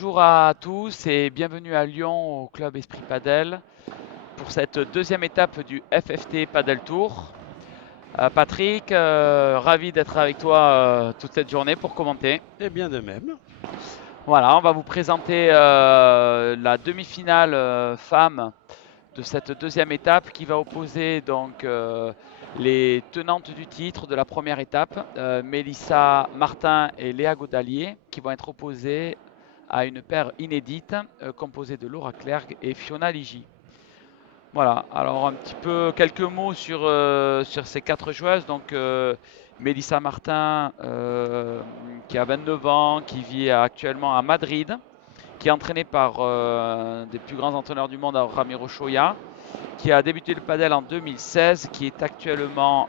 Bonjour à tous et bienvenue à Lyon au club Esprit Padel pour cette deuxième étape du FFT Padel Tour. Patrick, ravi d'être avec toi toute cette journée pour commenter. Et bien de même. Voilà, on va vous présenter la demi-finale femmes de cette deuxième étape qui va opposer donc les tenantes du titre de la première étape, Mélissa Martin et Léa Godalier, qui vont être opposées à une paire inédite composée de Laura Clerc et Fiona Ligi. Voilà, alors un petit peu quelques mots sur ces quatre joueuses. Donc Mélissa Martin, qui a 29 ans, qui vit actuellement à Madrid, qui est entraînée par un des plus grands entraîneurs du monde, Ramiro Choya, qui a débuté le padel en 2016, qui est actuellement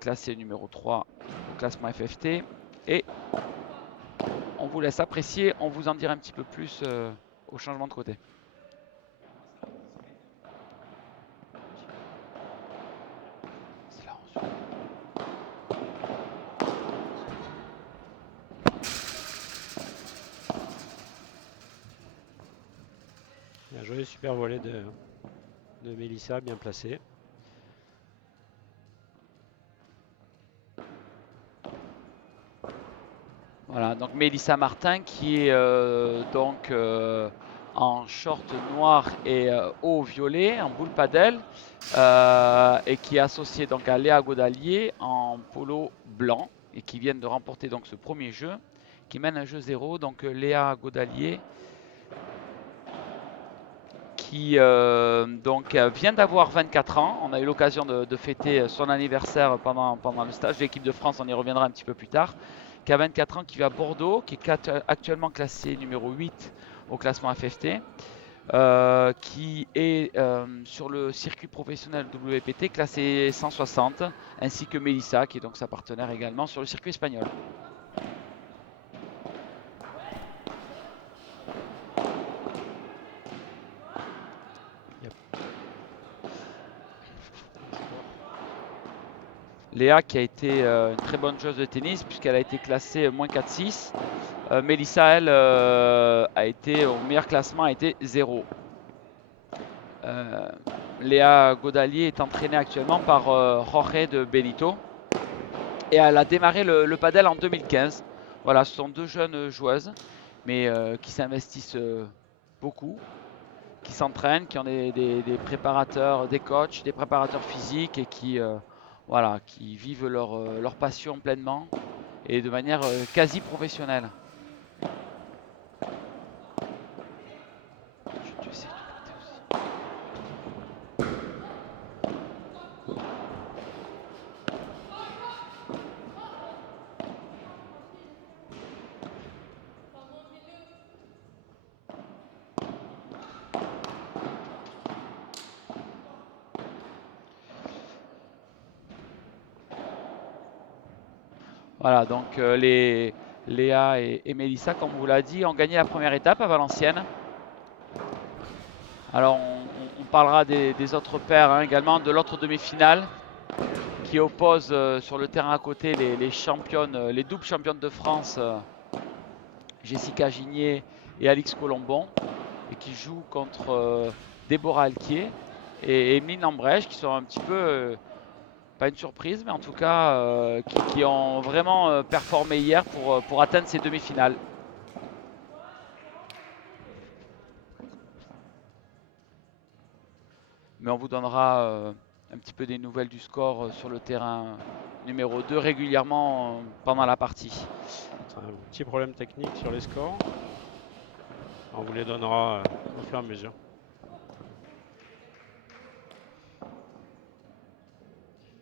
classé numéro 3 au classement FFT. Et on vous laisse apprécier, on vous en dira un petit peu plus au changement de côté. Bien joué, super volet de Mélissa, bien placé. Voilà, donc Mélissa Martin qui est en short noir et haut violet, en boule padel, et qui est associée donc à Léa Godalier en polo blanc et qui viennent de remporter donc ce premier jeu, qui mène un jeu 0. Donc Léa Godalier qui vient d'avoir 24 ans. On a eu l'occasion de fêter son anniversaire pendant le stage de l'équipe de France, on y reviendra un petit peu plus tard. Qui a 24 ans, qui vit à Bordeaux, qui est actuellement classé numéro 8 au classement FFT, qui est sur le circuit professionnel WPT classé 160, ainsi que Mélissa, qui est donc sa partenaire également sur le circuit espagnol. Yep. Léa qui a été une très bonne joueuse de tennis puisqu'elle a été classée moins 4-6. Mélissa, elle, a été au meilleur classement, a été 0. Léa Godalier est entraînée actuellement par Jorge de Benito. Et elle a démarré le padel en 2015. Voilà, ce sont deux jeunes joueuses, mais qui s'investissent beaucoup, qui s'entraînent, qui ont des préparateurs, des coachs, des préparateurs physiques et qui vivent leur passion pleinement et de manière quasi professionnelle. Je sais, tu aussi. Voilà, donc les Léa et Mélissa, comme on vous l'a dit, ont gagné la première étape à Valenciennes. Alors on parlera des autres paires hein, également, de l'autre demi-finale qui oppose sur le terrain à côté les championnes, les doubles championnes de France, Jessica Gigné et Alix Colombon, et qui jouent contre Déborah Alquier et Emeline Lambrèche, qui sont un petit peu, pas une surprise, mais en tout cas, qui ont vraiment performé hier pour atteindre ces demi-finales. Mais on vous donnera un petit peu des nouvelles du score sur le terrain numéro 2 régulièrement pendant la partie. C'est un petit problème technique sur les scores. On vous les donnera au fur et à mesure.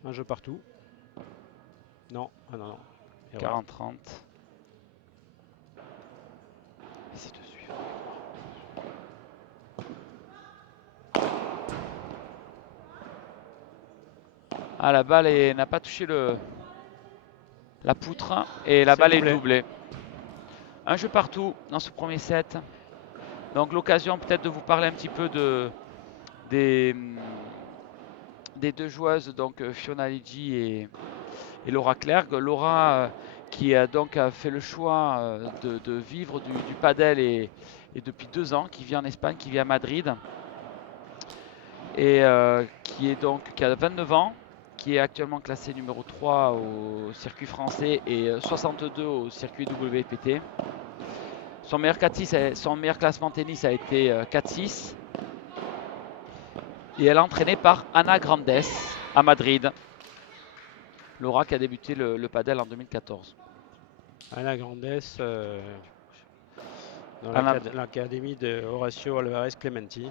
Un jeu partout. Non, ah non, non. Erreur. 40-30. Essaye de suivre. Ah, la balle n'a pas touché la poutre et la C'est balle est doublé. doublée. Un jeu partout dans ce premier set. Donc l'occasion peut-être de vous parler un petit peu des, des deux joueuses, donc Fiona Ligi et Laura Clerc. Laura qui a donc fait le choix de vivre du padel et depuis 2 ans, qui vit en Espagne, qui vit à Madrid, et qui a 29 ans, qui est actuellement classé numéro 3 au circuit français et 62 au circuit WPT. Son meilleur classement tennis a été 4-6. Et elle est entraînée par Ana Grandes à Madrid. Laura qui a débuté le padel en 2014. Ana Grandes, dans Ana, l'académie de Horacio Alvarez Clementi.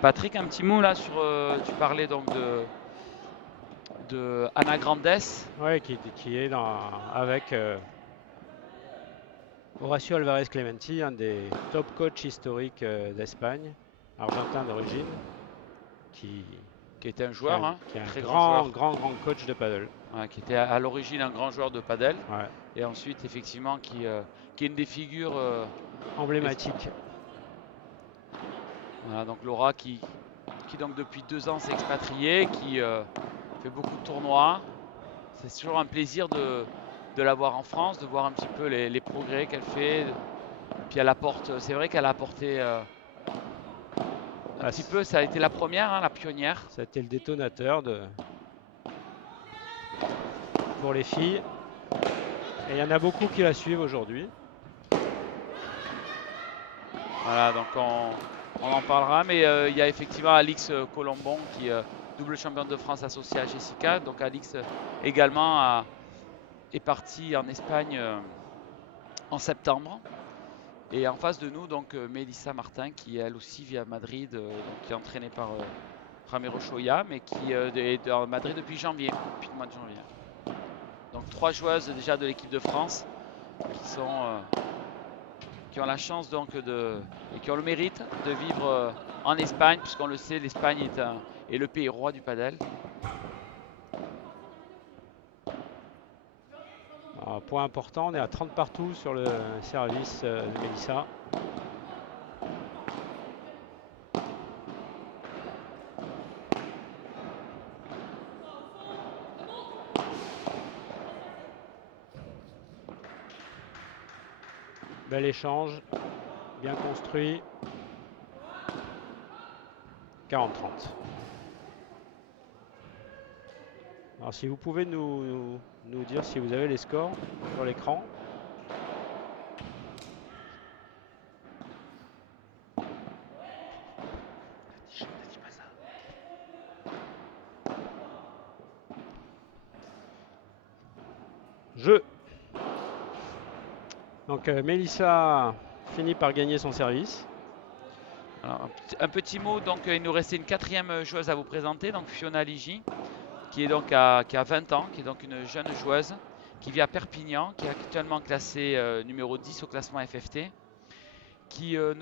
Patrick, un petit mot là sur. Tu parlais donc de Ana Grandes. Ouais, qui est avec Horacio Alvarez Clementi, un des top coachs historiques d'Espagne, argentin d'origine, qui, Qui était un qui est un, joueur, hein, qui est un très grand grand, joueur, grand, grand coach de paddle. ouais, qui était à l'origine un grand joueur de padel, Ouais. et ensuite effectivement qui est une des figures Emblématique. Voilà, donc Laura qui donc depuis 2 ans s'est expatriée, qui fait beaucoup de tournois. C'est toujours un plaisir de la voir en France, de voir un petit peu les progrès qu'elle fait. Puis elle apporte, c'est vrai qu'elle a apporté un petit peu, ça a été la première, hein, la pionnière. Ça a été le détonateur pour les filles. Et il y en a beaucoup qui la suivent aujourd'hui. Voilà, donc on en parlera, mais il y a effectivement Alix Colombon qui est double championne de France associée à Jessica. Donc Alix également est partie en Espagne en septembre. Et en face de nous, donc Mélissa Martin, qui elle aussi vit à Madrid, donc, qui est entraînée par Ramiro Choya, mais qui est à Madrid depuis janvier, depuis le mois de janvier. Donc 3 joueuses déjà de l'équipe de France qui ont la chance donc et qui ont le mérite de vivre en Espagne, puisqu'on le sait, l'Espagne est le pays roi du padel. Alors, point important, on est à 30 partout sur le service de Mélissa. Bel échange, bien construit. 40-30. Alors si vous pouvez nous dire si vous avez les scores sur l'écran. Jeu. Donc Mélissa finit par gagner son service. Alors, un petit mot, donc il nous restait une 4e joueuse à vous présenter, donc Fiona Ligi, qui a 20 ans, qui est donc une jeune joueuse, qui vit à Perpignan, qui est actuellement classée numéro 10 au classement FFT, qui ne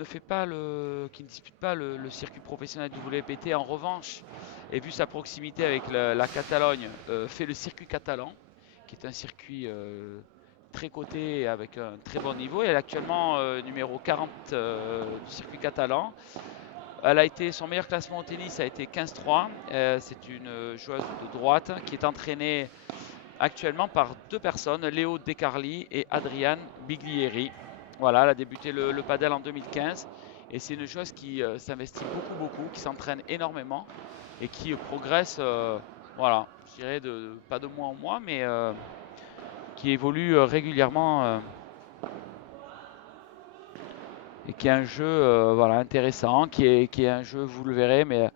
dispute pas le circuit professionnel WPT. En revanche, et vu sa proximité avec la Catalogne, fait le circuit catalan, qui est un circuit très coté et avec un très bon niveau. Elle est actuellement numéro 40 du circuit catalan. Son meilleur classement au tennis a été 15-3. C'est une joueuse de droite qui est entraînée actuellement par 2 personnes, Léo Decarli et Adriane Biglieri. Voilà, elle a débuté le padel en 2015 et c'est une joueuse qui s'investit beaucoup, qui s'entraîne énormément et qui progresse, voilà, je dirais pas de mois en mois, mais qui évolue régulièrement et qui est un jeu voilà, intéressant, qui est un jeu, vous le verrez, mais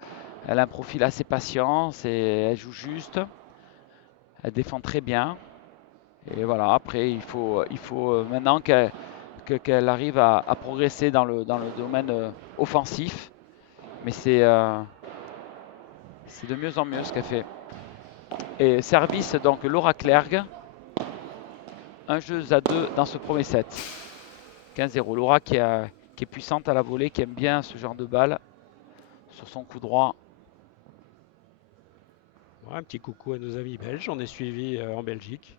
elle a un profil assez patient, elle joue juste, elle défend très bien. Et voilà, après, il faut maintenant qu'elle arrive à progresser dans le domaine offensif. Mais c'est de mieux en mieux ce qu'elle fait. Et service, donc Laura Clergue, un jeu à 2 dans ce premier set. 15-0. Laura qui est puissante à la volée, qui aime bien ce genre de balle sur son coup droit. Ouais, un petit coucou à nos amis belges. On est suivi en Belgique.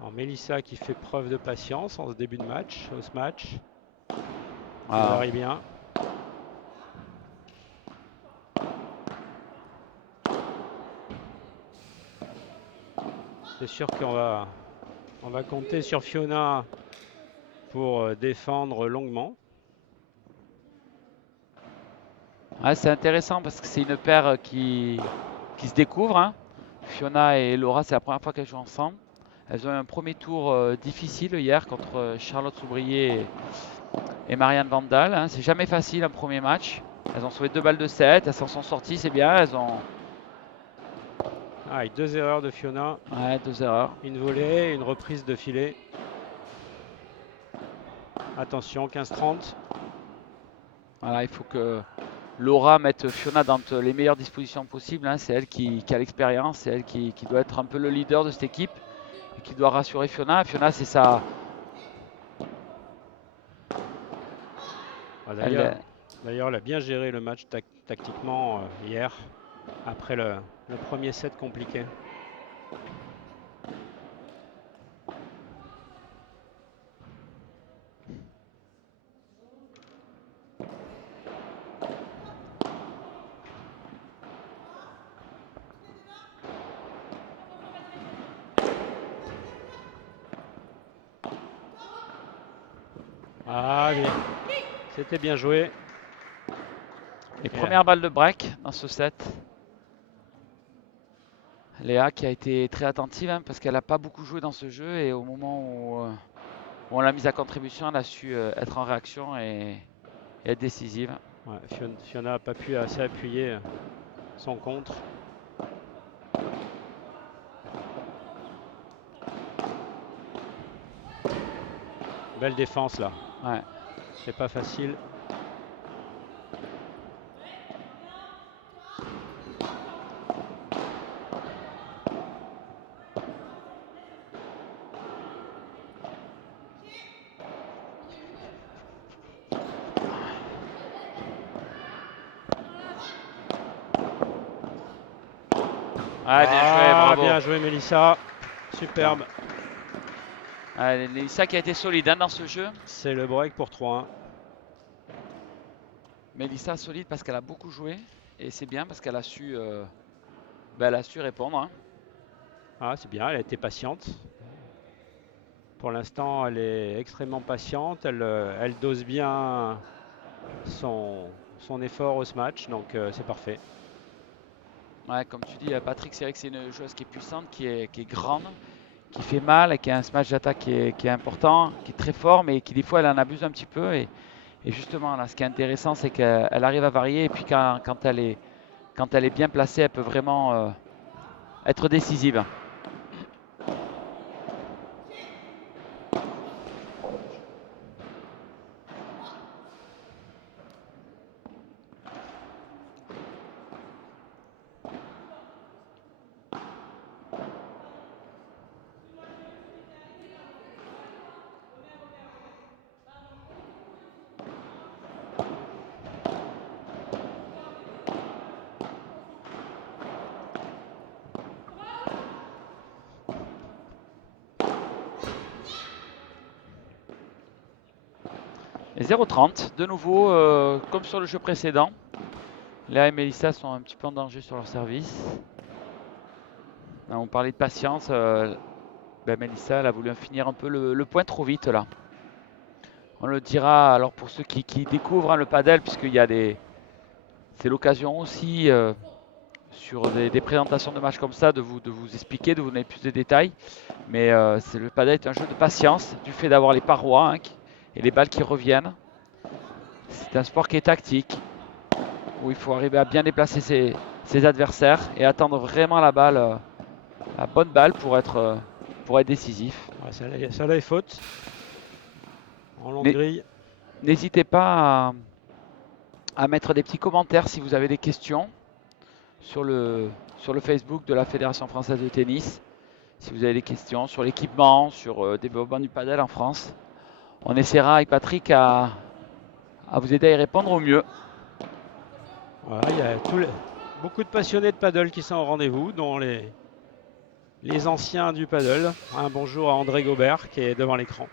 Alors, Mélissa qui fait preuve de patience en ce début de match, au ce match. Ah. Ça varie bien. C'est sûr qu'on va compter sur Fiona pour défendre longuement. Ouais, c'est intéressant parce que c'est une paire qui se découvre, hein. Fiona et Laura, c'est la première fois qu'elles jouent ensemble. Elles ont eu un premier tour difficile hier contre Charlotte Soubrier et Marianne Vandal, hein. C'est jamais facile un premier match. Elles ont sauvé 2 balles de 7, elles s'en sont sorties, c'est bien. Elles ont Ah, et 2 erreurs de Fiona. ouais, 2 erreurs. Une volée, une reprise de filet. Attention, 15-30. Voilà, il faut que Laura mette Fiona dans les meilleures dispositions possibles, hein. C'est elle qui a l'expérience, c'est elle qui doit être un peu le leader de cette équipe et qui doit rassurer Fiona. Fiona, c'est ça. Ah, Elle, D'ailleurs, elle a bien géré le match tactiquement hier, après le premier set compliqué. Ah, bien. C'était bien joué. les premières balles de break dans ce set. Léa qui a été très attentive, hein, parce qu'elle n'a pas beaucoup joué dans ce jeu et au moment où on l'a mise à contribution, elle a su être en réaction et être décisive. Ouais, Fiona n'a pas pu assez appuyer son contre. Belle défense là. Ouais. C'est pas facile. Ouais, bien joué, bravo. Bien joué Mélissa. Superbe. Lisa qui a été solide, hein, dans ce jeu. C'est le break pour 3-1. Mélissa solide parce qu'elle a beaucoup joué et c'est bien parce qu'elle a su, elle a su répondre, hein. Ah, c'est bien, elle a été patiente. Pour l'instant, elle est extrêmement patiente. Elle dose bien son effort au match, donc c'est parfait. Ouais, comme tu dis, Patrick, c'est vrai que c'est une joueuse qui est puissante, qui est grande, qui fait mal et qui a un smash d'attaque qui est important, qui est très fort, mais qui des fois elle en abuse un petit peu. Et justement, là, ce qui est intéressant, c'est qu'elle arrive à varier et puis quand elle est bien placée, elle peut vraiment être décisive. Et 0,30, de nouveau, comme sur le jeu précédent. Léa et Mélissa sont un petit peu en danger sur leur service. Là, on parlait de patience. Mélissa, elle a voulu finir un peu le point trop vite là. On le dira alors pour ceux qui découvrent le padel, puisqu'il y a c'est l'occasion aussi sur des présentations de matchs comme ça de vous expliquer, de vous donner plus de détails. Mais le padel est un jeu de patience, du fait d'avoir les parois et les balles qui reviennent. C'est un sport qui est tactique, où il faut arriver à bien déplacer ses adversaires et attendre vraiment la balle, la bonne balle pour être décisif. Ouais, ça là est faute. En longue grille. N'hésitez pas à mettre des petits commentaires si vous avez des questions sur le Facebook de la Fédération française de tennis. Si vous avez des questions sur l'équipement, sur le développement du padel en France, on essaiera avec Patrick à vous aider à y répondre au mieux. Voilà, il y a beaucoup de passionnés de paddle qui sont au rendez-vous, dont les anciens du paddle. Un bonjour à André Gobert qui est devant l'écran.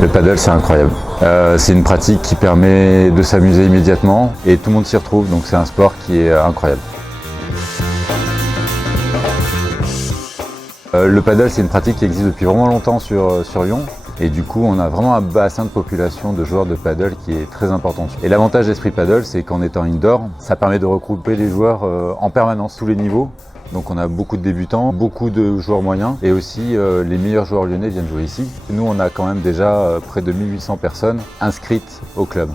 Le paddle, c'est incroyable. C'est une pratique qui permet de s'amuser immédiatement et tout le monde s'y retrouve, donc c'est un sport qui est incroyable. Le paddle, c'est une pratique qui existe depuis vraiment longtemps sur Lyon. Et du coup, on a vraiment un bassin de population de joueurs de paddle qui est très important. Et l'avantage d'Esprit Paddle, c'est qu'en étant indoor, ça permet de regrouper les joueurs en permanence, tous les niveaux. Donc on a beaucoup de débutants, beaucoup de joueurs moyens et aussi les meilleurs joueurs lyonnais viennent jouer ici. Nous, on a quand même déjà près de 1800 personnes inscrites au club.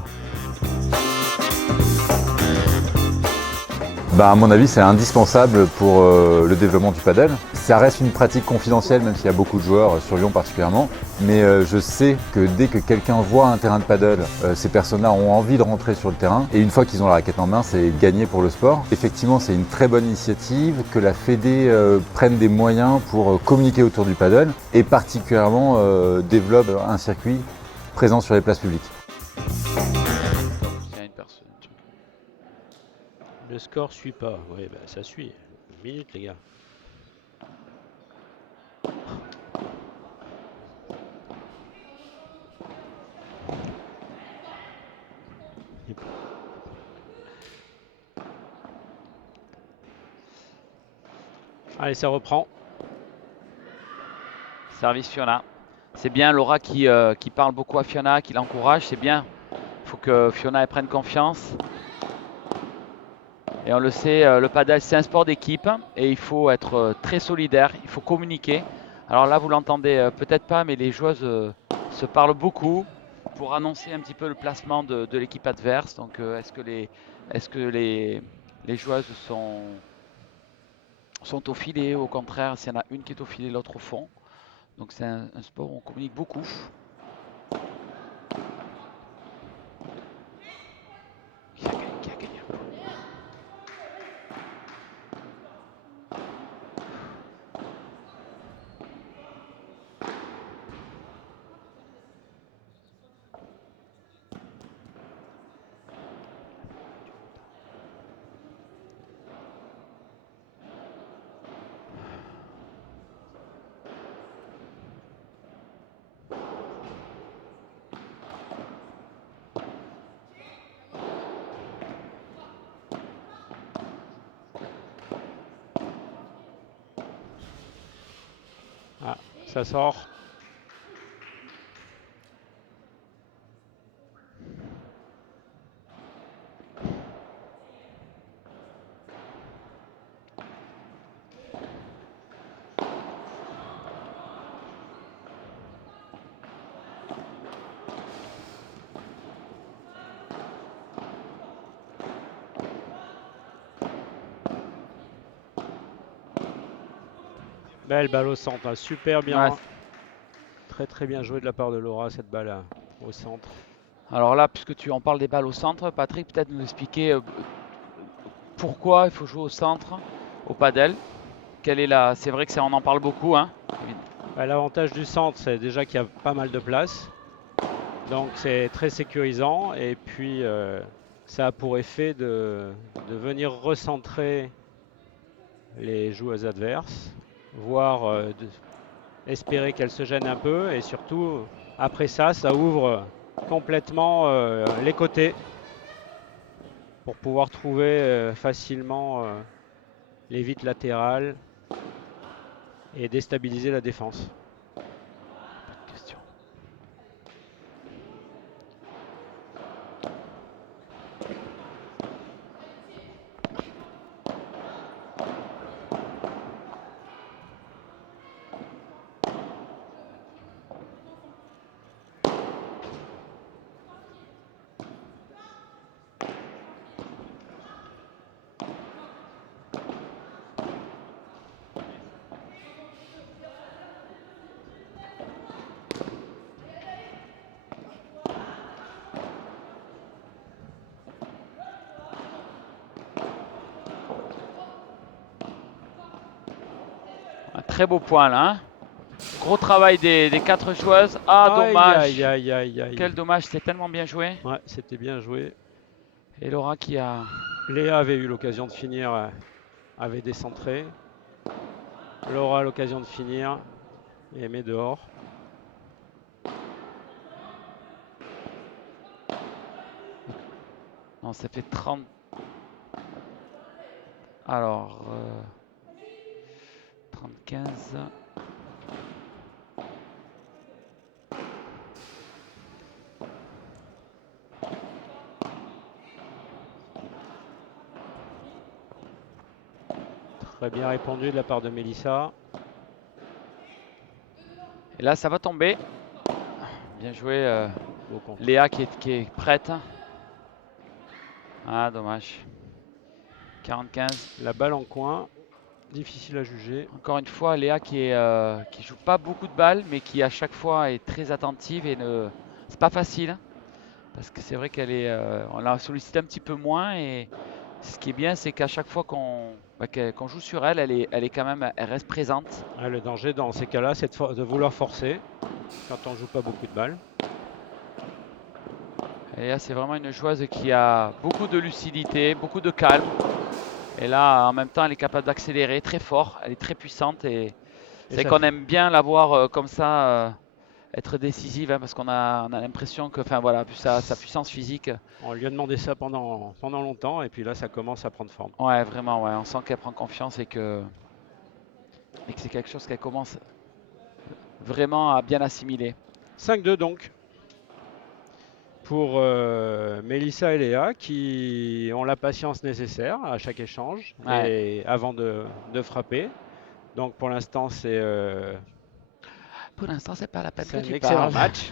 À mon avis, c'est indispensable pour le développement du padel. Ça reste une pratique confidentielle, même s'il y a beaucoup de joueurs sur Lyon particulièrement. Mais je sais que dès que quelqu'un voit un terrain de padel, ces personnes-là ont envie de rentrer sur le terrain. Et une fois qu'ils ont la raquette en main, c'est gagné pour le sport. Effectivement, c'est une très bonne initiative que la Fédé prenne des moyens pour communiquer autour du padel et particulièrement développe un circuit présent sur les places publiques. Le score suit pas. Oui, ça suit. Une minute, les gars. Allez, ça reprend. Service Fiona. C'est bien Laura qui parle beaucoup à Fiona, qui l'encourage, c'est bien. Il faut que Fiona elle prenne confiance. Et on le sait, le padel c'est un sport d'équipe et il faut être très solidaire, il faut communiquer. Alors là vous l'entendez peut-être pas, mais les joueuses se parlent beaucoup pour annoncer un petit peu le placement de l'équipe adverse. Donc est-ce que les joueuses sont au filet, au contraire, s'il y en a une qui est au filet, l'autre au fond. Donc c'est un sport où on communique beaucoup. Qui a gagné? Ça sort. Belle balle au centre, hein, super bien. Ouais. Très bien joué de la part de Laura cette balle au centre. Alors là, puisque tu en parles des balles au centre, Patrick, peut-être nous expliquer pourquoi il faut jouer au centre, au padel. Quelle est la... C'est vrai que on en parle beaucoup, hein. Bah, l'avantage du centre, c'est déjà qu'il y a pas mal de place. Donc c'est très sécurisant. Et puis ça a pour effet de venir recentrer les joueuses adverses, voire espérer qu'elles se gênent un peu. Et surtout, après ça, ça ouvre complètement les côtés pour pouvoir trouver facilement les vitres latérales et déstabiliser la défense. Question. Un très beau point là, hein. Gros travail des 4 joueuses. Ah, dommage. Aïe. Quel dommage, c'était tellement bien joué. Ouais, c'était bien joué. Et Laura qui a... Léa avait eu l'occasion de finir, avait décentré. Laura a l'occasion de finir et met dehors. Non, ça fait 30... Alors... 30-15... Très bien répondu de la part de Mélissa. Et là, ça va tomber. Bien joué, Beau contre. Léa qui est prête. Ah, dommage. 40-15. La balle en coin, difficile à juger. Encore une fois, Léa qui joue pas beaucoup de balles, mais qui à chaque fois est très attentive et ne... C'est pas facile, hein, parce que c'est vrai qu'elle est... on la sollicite un petit peu moins et ce qui est bien, c'est qu'à chaque fois qu'on joue sur elle, elle est quand même... Elle reste présente. Ah, le danger dans ces cas-là, c'est de vouloir forcer quand on joue pas beaucoup de balles. Et là, c'est vraiment une joueuse qui a beaucoup de lucidité, beaucoup de calme. Et là, en même temps, elle est capable d'accélérer très fort. Elle est très puissante et c'est qu'on aime bien la voir comme ça, être décisive, hein, parce qu'on a l'impression que, enfin voilà, sa puissance physique. On lui a demandé ça pendant longtemps et puis là, ça commence à prendre forme. Ouais, vraiment, ouais. On sent qu'elle prend confiance et que c'est quelque chose qu'elle commence vraiment à bien assimiler. 5-2 donc pour Mélissa et Léa qui ont la patience nécessaire à chaque échange et avant de frapper. Donc pour l'instant c'est pas la peine que un tu excellent parles. match.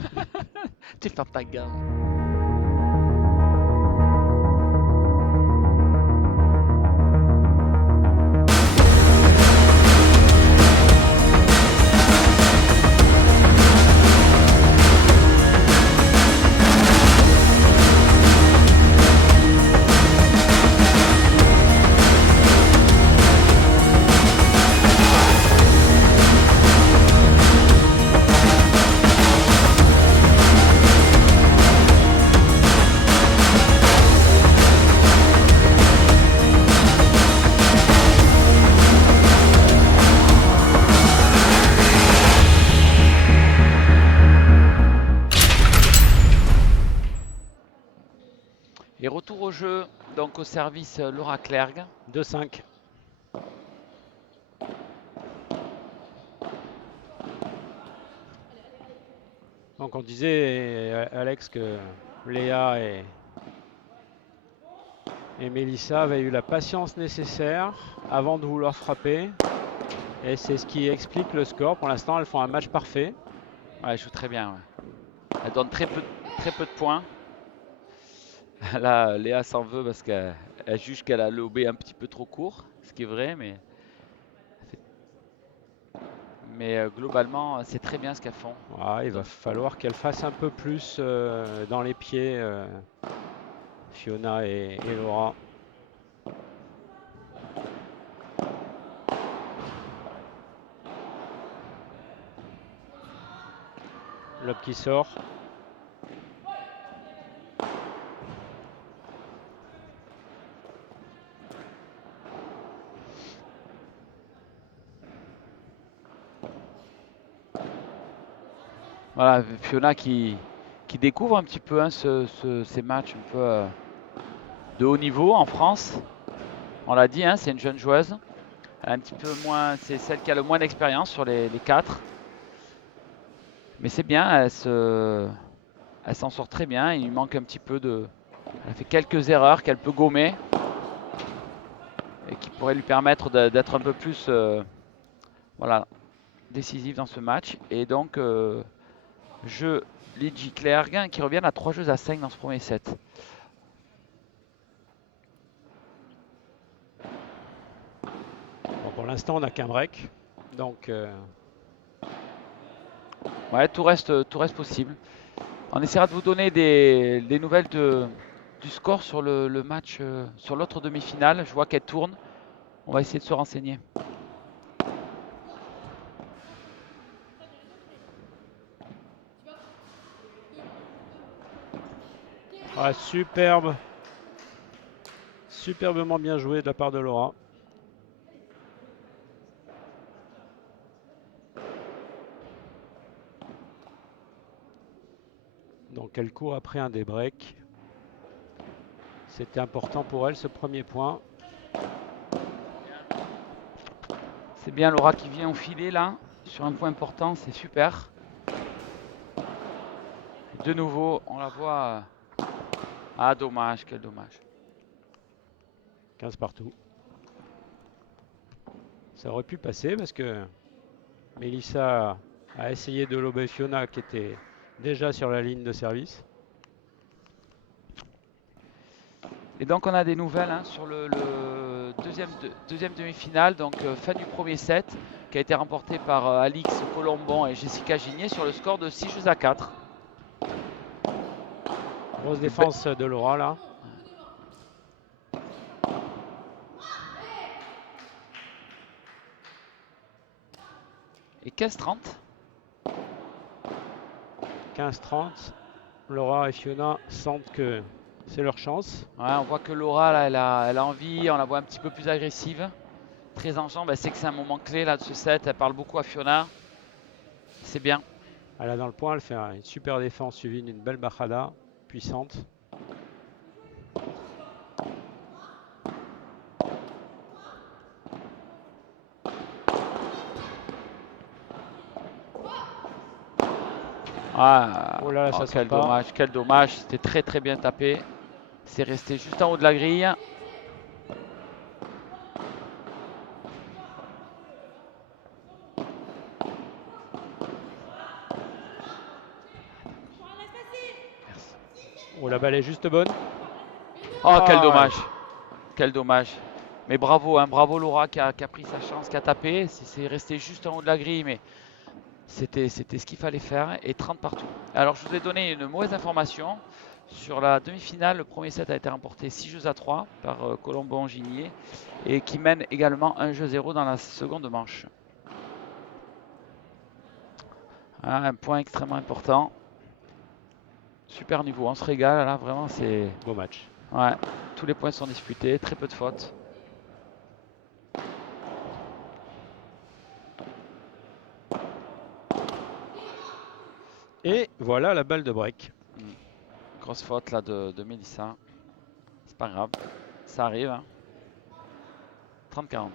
Tu fermes ta gueule. Et retour au jeu, donc au service Laura Clergue. 2-5. Donc on disait, Alex, que Léa et Mélissa avaient eu la patience nécessaire avant de vouloir frapper. Et c'est ce qui explique le score. Pour l'instant, elles font un match parfait. Ouais, elles jouent très bien. Ouais. Elles donnent très peu de points. Là, Léa s'en veut parce qu'elle juge qu'elle a lobé un petit peu trop court, ce qui est vrai, mais globalement, c'est très bien ce qu'elles font. Il va falloir qu'elles fassent un peu plus dans les pieds, Fiona et Laura. Lob qui sort. Voilà, Fiona qui découvre un petit peu hein, ces matchs un peu de haut niveau en France. On l'a dit, hein, c'est une jeune joueuse. Elle a un petit peu moins, c'est celle qui a le moins d'expérience sur les 4. Mais c'est bien, elle s'en sort très bien. Il lui manque un petit peu de. Elle a fait quelques erreurs qu'elle peut gommer et qui pourraient lui permettre d'être un peu plus voilà, décisive dans ce match. Et donc, jeu Lidji Clerc qui revient à 3 jeux à 5 dans ce premier set. Bon, pour l'instant, on n'a qu'un break. Donc, Ouais, tout reste possible. On essaiera de vous donner des nouvelles du score sur le match, sur l'autre demi-finale. Je vois qu'elle tourne. On va essayer de se renseigner. superbe. Superbement bien joué de la part de Laura. Donc elle court après un des breaks. C'était important pour elle ce premier point. C'est bien Laura qui vient au filet là, sur un point important, c'est super. De nouveau, on la voit. Ah, dommage, quel dommage. 15 partout. Ça aurait pu passer parce que Mélissa a essayé de lober Fiona qui était déjà sur la ligne de service. Et donc on a des nouvelles hein, sur le deuxième demi-finale, donc fin du premier set, qui a été remporté par Alix Colombon et Jessica Gigné sur le score de 6 jeux à 4. Grosse défense de Laura là. Et 15-30. 15-30. Laura et Fiona sentent que c'est leur chance. Ouais, on voit que Laura là, elle a envie, on la voit un petit peu plus agressive. Très en jambes, elle sait que c'est un moment clé là, de ce set, elle parle beaucoup à Fiona. C'est bien. Elle a dans le point, elle fait une super défense suivie d'une belle bajada puissante. Ah, Oh là là, ça quel sort pas. dommage, quel dommage. C'était très bien tapé. C'est resté juste en haut de la grille. Oh, la balle est juste bonne. Oh, quel Ah, dommage. Quel dommage. Mais bravo, hein, bravo Laura qui a pris sa chance, qui a tapé. C'est resté juste en haut de la grille, mais c'était ce qu'il fallait faire. Et 30 partout. Alors, je vous ai donné une mauvaise information. Sur la demi-finale, le premier set a été remporté 6 jeux à 3 par Colombon Gigné et qui mène également 1 jeu 0 dans la seconde manche. Un point extrêmement important. Super niveau, on se régale là, vraiment c'est... Beau match. Ouais, tous les points sont disputés, très peu de fautes. Et voilà la balle de break. Grosse faute là de Mélissa. C'est pas grave, ça arrive. Hein. 30-40.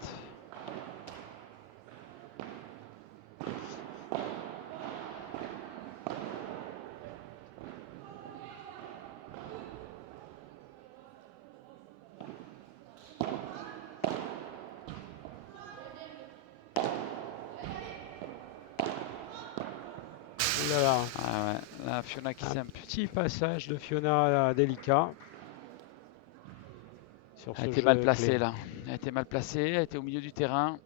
là là. Ah ouais, là, Fiona qui s'est Un un peu... petit passage de Fiona délicat. Sur Elle a ce été mal jeu placée clé. là. Elle a été mal placée, elle était au milieu du terrain.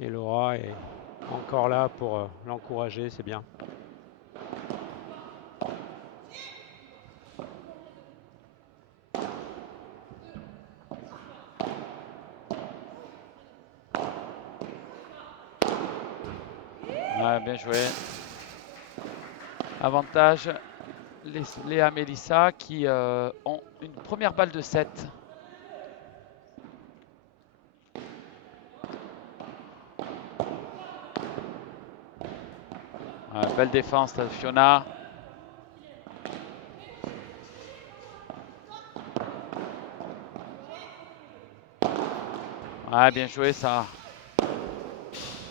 Et Laura est encore là pour l'encourager, c'est bien. Ouais, bien joué. Avantage, Léa Mélissa qui ont une première balle de 7. Ouais, belle défense de Fiona. Ouais, bien joué ça.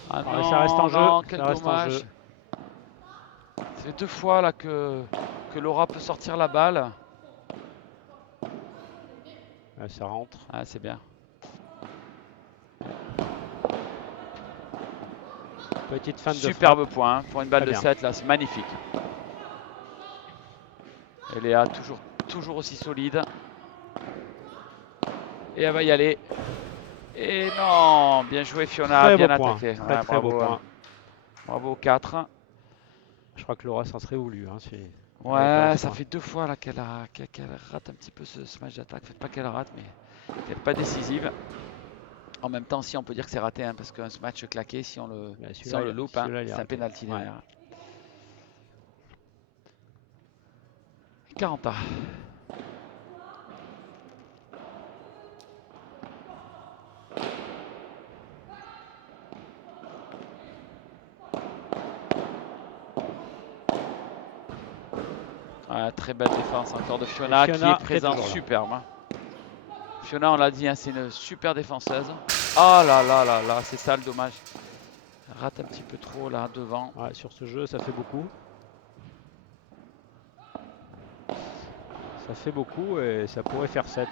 Ah Ouais, non, ça reste en jeu. non, quel Ça reste en dommage. jeu. Ça fait 2 fois là que Laura peut sortir la balle. Ouais, ça rentre. Ah, c'est bien. Petite fin de Superbe frappe. point hein, pour une balle Très de bien. 7 là, c'est magnifique. Et Léa toujours aussi solide. Et elle va y aller. Et non, bien joué Fiona, Très bien beau point. attaqué. Très Ouais, très beau bravo, point. bravo aux 4. Je crois que Laura s'en serait voulu. Hein, si elle avait Ouais, perdu ce ça point. fait 2 fois là qu'elle rate un petit peu ce match d'attaque. Faites pas qu'elle rate, mais qu'elle n'est pas décisive. En même temps, si on peut dire que c'est raté, hein, parce qu'un match claqué, si on le, Bah, si on le loupe, hein, celui-là, il est c'est un raté. penalty Ouais. derrière. 40 ans. Très belle défense encore de Fiona, qui est présente, toujours là. superbe. Hein. Fiona, on l'a dit, hein, c'est une super défenseuse. Oh là là là là, c'est ça le dommage. Elle rate un petit peu trop là devant. Ouais, sur ce jeu, ça fait beaucoup. Ça fait beaucoup et ça pourrait faire 7.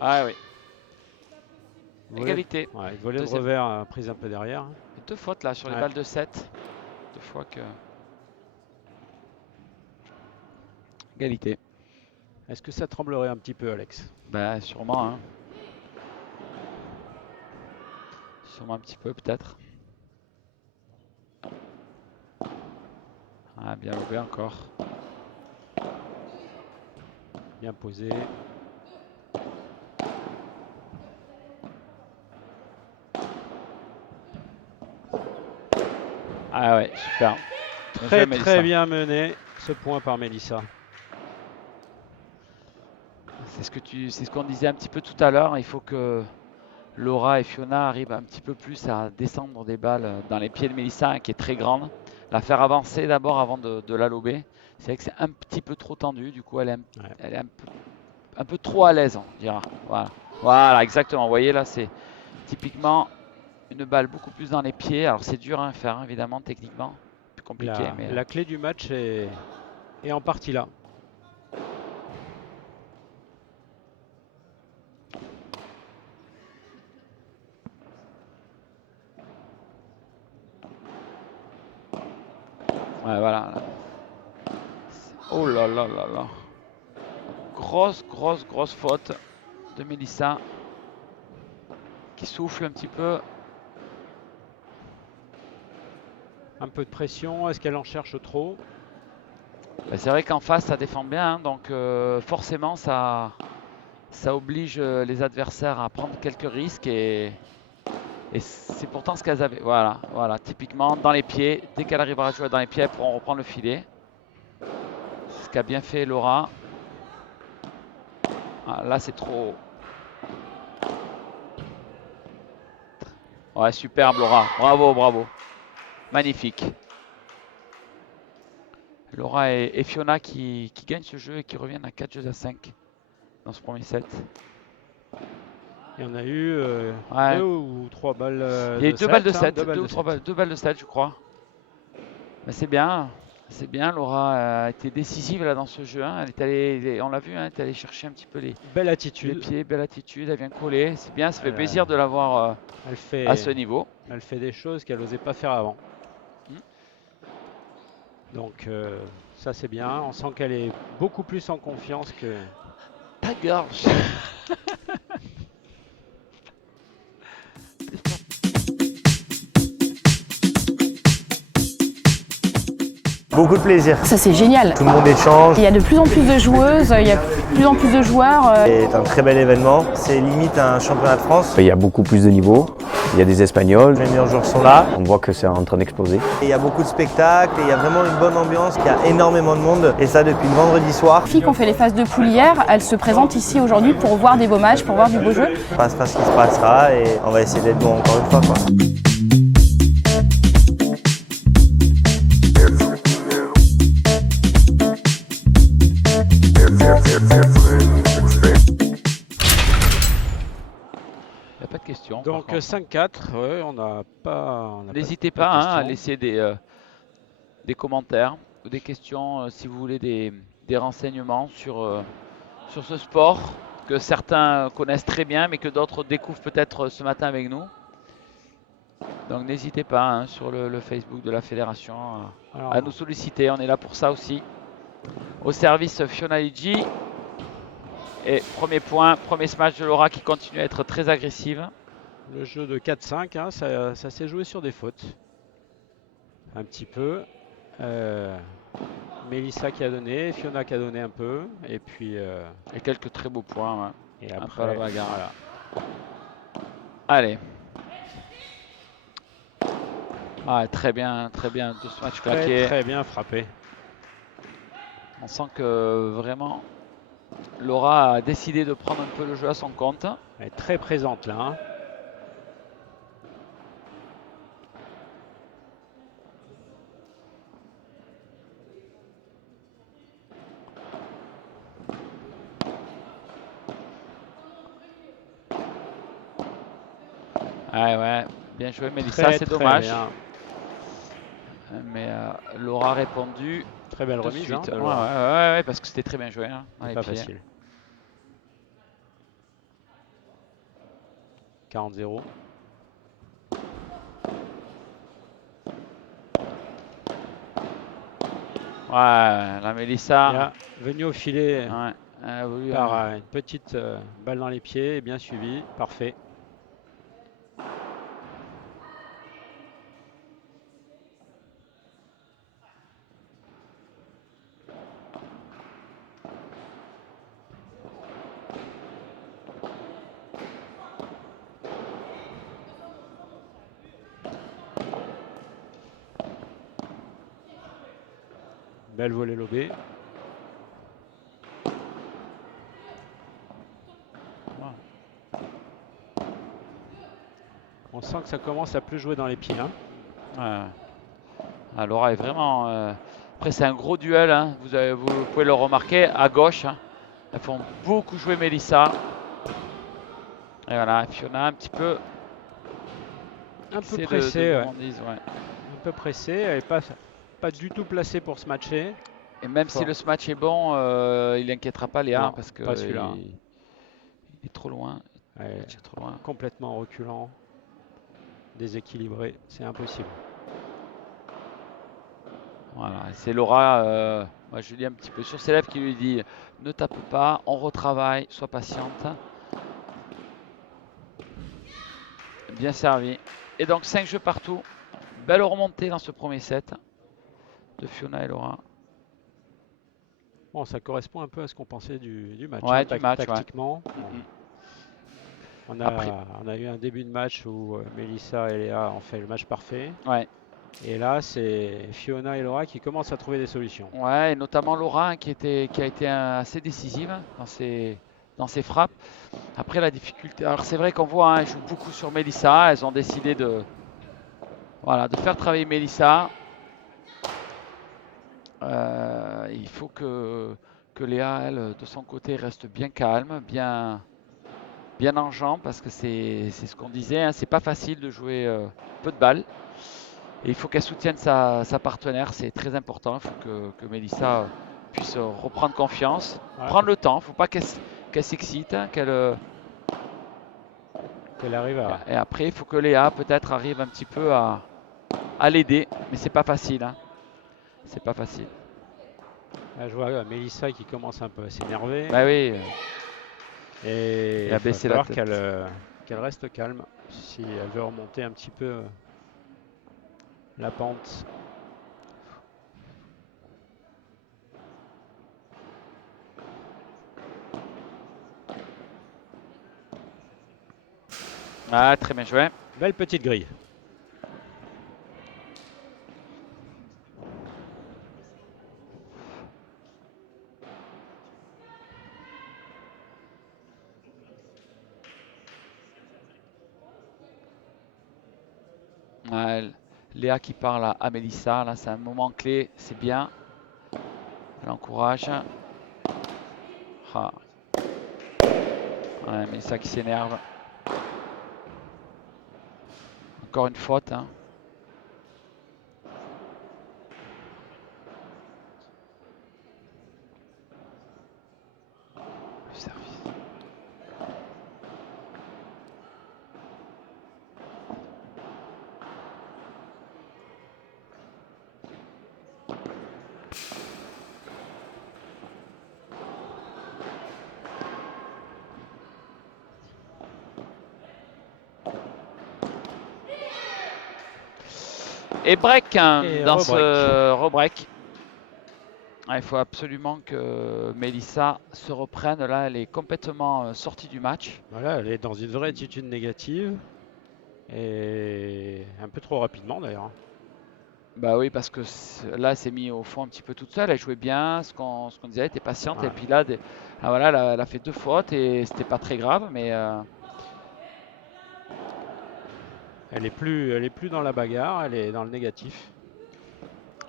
Ah oui. Égalité. Ouais, volet de Deuxième. revers prise un peu derrière. 2 fautes là sur les Ouais. balles de 7. 2 fois que. Égalité. Est-ce que ça tremblerait un petit peu, Alex? Ben sûrement. Hein. Sûrement un petit peu peut-être. Ah, bien levé encore. Bien posé. Ah ouais, super. Très bien mené ce point par Mélissa. C'est ce qu'on disait un petit peu tout à l'heure. Il faut que Laura et Fiona arrivent un petit peu plus à descendre des balles dans les pieds de Mélissa, hein, qui est très grande. La faire avancer d'abord avant de la lober. C'est vrai que c'est un petit peu trop tendu. Du coup, elle est un peu trop à l'aise, on dira. Voilà. Voilà, exactement. Vous voyez là, c'est typiquement une balle beaucoup plus dans les pieds. Alors c'est dur à faire, hein, évidemment, techniquement. Plus compliqué. Mais La clé du match est en partie là. ouais, voilà. Oh là là là là. Grosse faute de Mélissa. Qui souffle un petit peu. Un peu de pression. Est-ce qu'elle en cherche trop? Ben, c'est vrai qu'en face, ça défend bien. Hein, donc forcément, ça oblige les adversaires à prendre quelques risques. Et c'est pourtant ce qu'elles avaient. Voilà, typiquement dans les pieds. Dès qu'elle arrivera à jouer dans les pieds, elles pourront reprendre le filet. Ce qu'a bien fait Laura. Ah, là, c'est trop. Ouais, superbe Laura. Bravo. Magnifique. Laura et Fiona qui gagnent ce jeu et qui reviennent à 4-5 dans ce premier set. Il y en a eu Ouais. 2 ou 3 balles Il y a eu 2 balles de 7, 2 balles 2 de ou 3 set. balles, 2 balles de 7 je crois. Mais c'est bien, c'est bien. Laura a été décisive là dans ce jeu, hein. Elle est allée, on l'a vu, hein, elle est allée chercher un petit peu les Belle attitude. pieds, belle attitude, elle vient coller. C'est bien, ça fait Elle, plaisir de la voir elle à ce niveau. fait des choses qu'elle n'osait pas faire avant. Mm. Donc ça c'est bien. On sent qu'elle est beaucoup plus en confiance que. Ta gorge. Beaucoup de plaisir. Ça c'est génial. Tout le monde échange. Il y a de plus en plus de joueuses, il y a de plus en plus de joueurs. C'est un très bel événement. C'est limite un championnat de France. Il y a beaucoup plus de niveaux, il y a des Espagnols, Les meilleurs joueurs sont là. on voit que c'est en train d'exploser. Et il y a beaucoup de spectacles et il y a vraiment une bonne ambiance. Il y a énormément de monde et ça depuis le vendredi soir. Les filles qui ont fait les phases de poule hier, elles se présentent ici aujourd'hui pour voir des beaux matchs, pour voir du beau jeu. Il se passera ce qui se passera et on va essayer d'être bon encore une fois, quoi. Il n'y a pas de questions. Donc 5-4, ouais, on n'a pas. N'hésitez pas de pas, hein, à questions. laisser des commentaires ou des questions si vous voulez des renseignements sur ce sport que certains connaissent très bien mais que d'autres découvrent peut-être ce matin avec nous. Donc n'hésitez pas, hein, sur le Facebook de la fédération Alors, à nous solliciter, on est là pour ça aussi. Au service Fiona Ligi. Et premier point, premier smash de Laura qui continue à être très agressive. le jeu de 4-5, hein, ça s'est joué sur des fautes. Un petit peu. Mélissa qui a donné, Fiona qui a donné un peu. Et puis. Et quelques très beaux points. Ouais. Et Un peu après, à la bagarre. voilà. Allez. Ah, très bien de ce match claqué. Très bien frappé. On sent que vraiment Laura a décidé de prendre un peu le jeu à son compte. Elle est très présente là. Hein. Ouais, bien joué Mélissa, Très, c'est très dommage. bien. Mais Laura a répondu Très belle de remise. suite. Hein, de Ouais, Laura. ouais, parce que c'était très bien joué, hein, dans C'est les pas pieds. facile. 40-0. Ouais, la Mélissa. Là, venu au filet Ouais, elle a voulu, par une petite balle dans les pieds, bien suivi, parfait. Belle volée lobée. On sent que ça commence à plus jouer dans les pieds. Hein. Ah, Laura est vraiment. Après, c'est un gros duel, hein. Vous pouvez le remarquer à gauche. Hein. Elles font beaucoup jouer Mélissa. Et voilà, Fiona un petit peu. Un peu essaie pressée, ouais. gourmandise, ouais. Un peu pressée, elle n'est pas du tout placée pour se matcher. Et même si Fort. le match est bon, il n'inquiétera pas Léa Non, parce que pas celui-là. il est trop loin. Elle Le match est trop loin. complètement reculant, déséquilibré, c'est impossible. Voilà, c'est Laura, moi je lui dis un petit peu sur ses lèvres qui lui dit ne tape pas, on retravaille, sois patiente. Bien servi. Et donc 5 jeux partout. Belle remontée dans ce premier set de Fiona et Laura. Bon, ça correspond un peu à ce qu'on pensait du match. Ouais, hein, du match, ouais. tactiquement. On a, Après. on a eu un début de match où Mélissa et Léa ont fait le match parfait. Ouais. Et là, c'est Fiona et Laura qui commencent à trouver des solutions. Ouais, et notamment Laura hein, qui a été assez décisive dans ses frappes. Après la difficulté, alors c'est vrai qu'on voit, hein, elles jouent beaucoup sur Mélissa. Elles ont décidé de faire travailler Mélissa. Il faut que Léa, elle, de son côté, reste bien calme, bien en jambes, parce que c'est ce qu'on disait, hein, c'est pas facile de jouer peu de balles. Et il faut qu'elle soutienne sa partenaire, c'est très important. Il faut que Mélissa puisse reprendre confiance, Ouais, prendre le temps. Il ne faut pas qu'elle s'excite, hein, qu'elle arrive à. et après, il faut que Léa peut-être arrive un petit peu à l'aider, mais c'est pas facile. Hein. C'est pas facile. Là, je vois Mélissa qui commence un peu à s'énerver. Bah oui, Et et il à va baisser la falloir tête. qu'elle reste calme si elle veut remonter un petit peu la pente. Ah, très bien joué. Belle petite grille. Ouais, Léa qui parle à Mélissa, là c'est un moment clé, c'est bien. Elle encourage. Ah. Ouais, Mélissa qui s'énerve. Encore une faute. Hein. Le service. Et break hein, Et dans rebreak. ce rebreak. Il faut absolument que Mélissa se reprenne. Là, elle est complètement sortie du match. Voilà, elle est dans une vraie attitude négative. Et un peu trop rapidement d'ailleurs. Bah oui, parce que là, elle s'est mise au fond un petit peu toute seule. Elle jouait bien, ce qu'on disait, elle était patiente. Ouais. Et puis là, ah, voilà, elle a fait 2 fautes et c'était pas très grave. Mais Elle est plus dans la bagarre, elle est dans le négatif.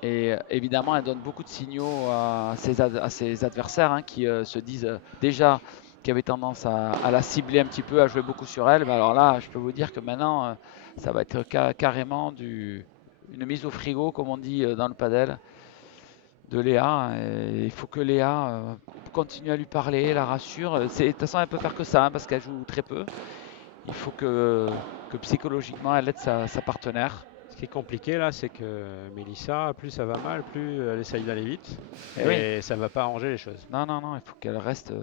et évidemment, elle donne beaucoup de signaux à ses adversaires hein, qui se disent déjà qu'il avait tendance à la cibler un petit peu, à jouer beaucoup sur elle. Mais alors là, je peux vous dire que maintenant, ça va être carrément une mise au frigo, comme on dit dans le padel, de Léa. Et il faut que Léa continue à lui parler, la rassure. De toute façon, elle peut faire que ça hein, parce qu'elle joue très peu. Il faut que psychologiquement, elle aide sa partenaire. Ce qui est compliqué là, c'est que Mélissa, plus ça va mal, plus elle essaye d'aller vite. Eh oui. Et ça va pas arranger les choses. Non, non, non, il faut qu'elle reste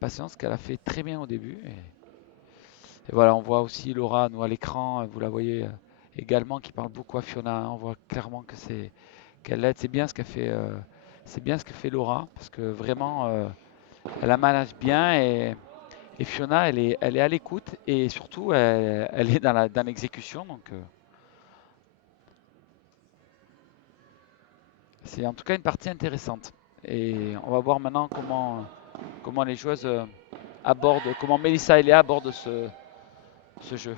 patiente, ce qu'elle a fait très bien au début. Et voilà, on voit aussi Laura, nous à l'écran, vous la voyez également, qui parle beaucoup à Fiona. Hein. On voit clairement que qu'elle l'aide. C'est bien ce qu'elle fait. C'est bien ce que fait Laura, parce que vraiment, elle la manage bien et Fiona, elle est à l'écoute et surtout, elle est dans l'exécution. Donc, c'est en tout cas une partie intéressante. Et on va voir maintenant comment les joueuses abordent, comment Mélissa et Léa abordent ce jeu.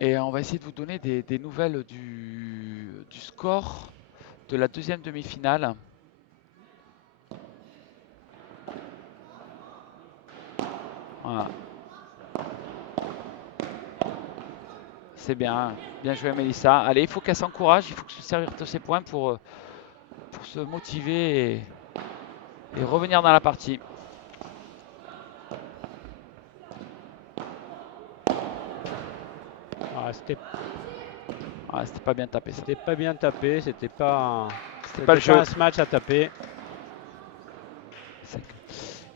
Et on va essayer de vous donner des nouvelles du score de la deuxième demi-finale. Voilà. C'est bien, bien joué Mélissa. Allez, il faut qu'elle s'encourage, il faut que se servir de ses points pour se motiver et revenir dans la partie. Ah, c'était Pas bien tapé ça. c'était pas bien tapé, c'était pas Pas le jeu. un match à taper.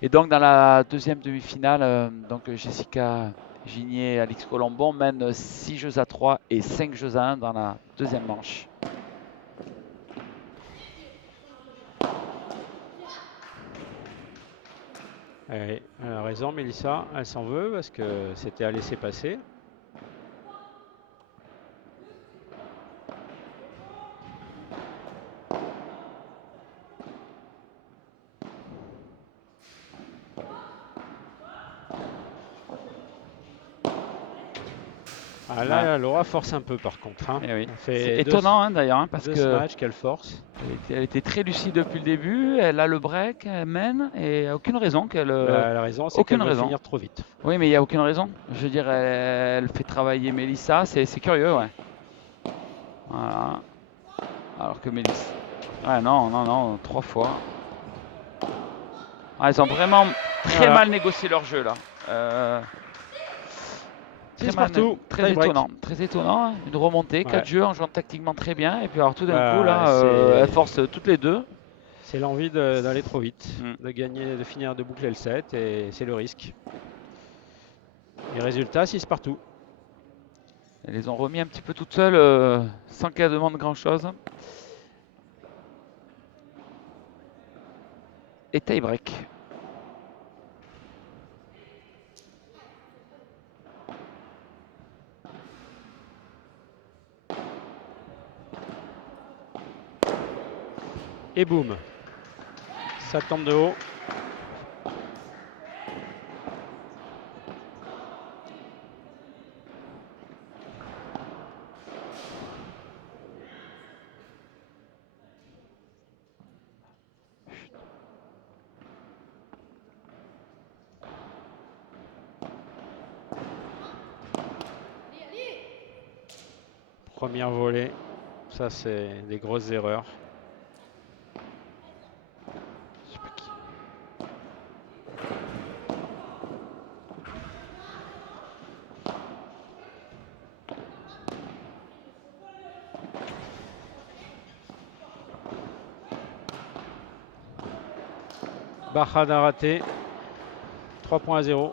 Et donc dans la deuxième demi-finale, donc Jessica Ginier et Alix Colombon mènent 6 jeux à 3 et 5 jeux à 1 dans la deuxième manche. Elle a raison Mélissa, elle s'en veut parce que c'était à laisser passer. Ah, là, Laura force un peu par contre. Hein. Eh oui. Elle C'est fait étonnant hein, d'ailleurs, hein, parce deux que matchs qu'elle force. elle était très lucide depuis le début. Elle a le break, elle mène et aucune raison qu'elle. Bah, la raison, c'est qu'elle Aucune veut raison. finir trop vite. Oui, mais il n'y a aucune raison. Je veux dire, elle fait travailler Mélissa, c'est curieux, ouais. Voilà. Alors que Mélissa. Ouais, non, 3 fois. Ah, ils ont vraiment très mal négocié leur jeu là. Six partout, Très tie break. étonnant, très étonnant. Hein. Une remontée, 4 jeux en jouant tactiquement très bien. Et puis alors tout d'un coup là, elles forcent toutes les deux. C'est l'envie d'aller trop vite, Mm. de gagner, de finir, de boucler le set, et c'est le risque. Et résultat, 6 partout. Elles les ont remis un petit peu toutes seules, sans qu'elles demandent grand chose. Et tie break. Et boum, ça tombe de haut. Première volée, ça c'est des grosses erreurs. Je sais pas qui. Barhad a raté. 3 points à 0.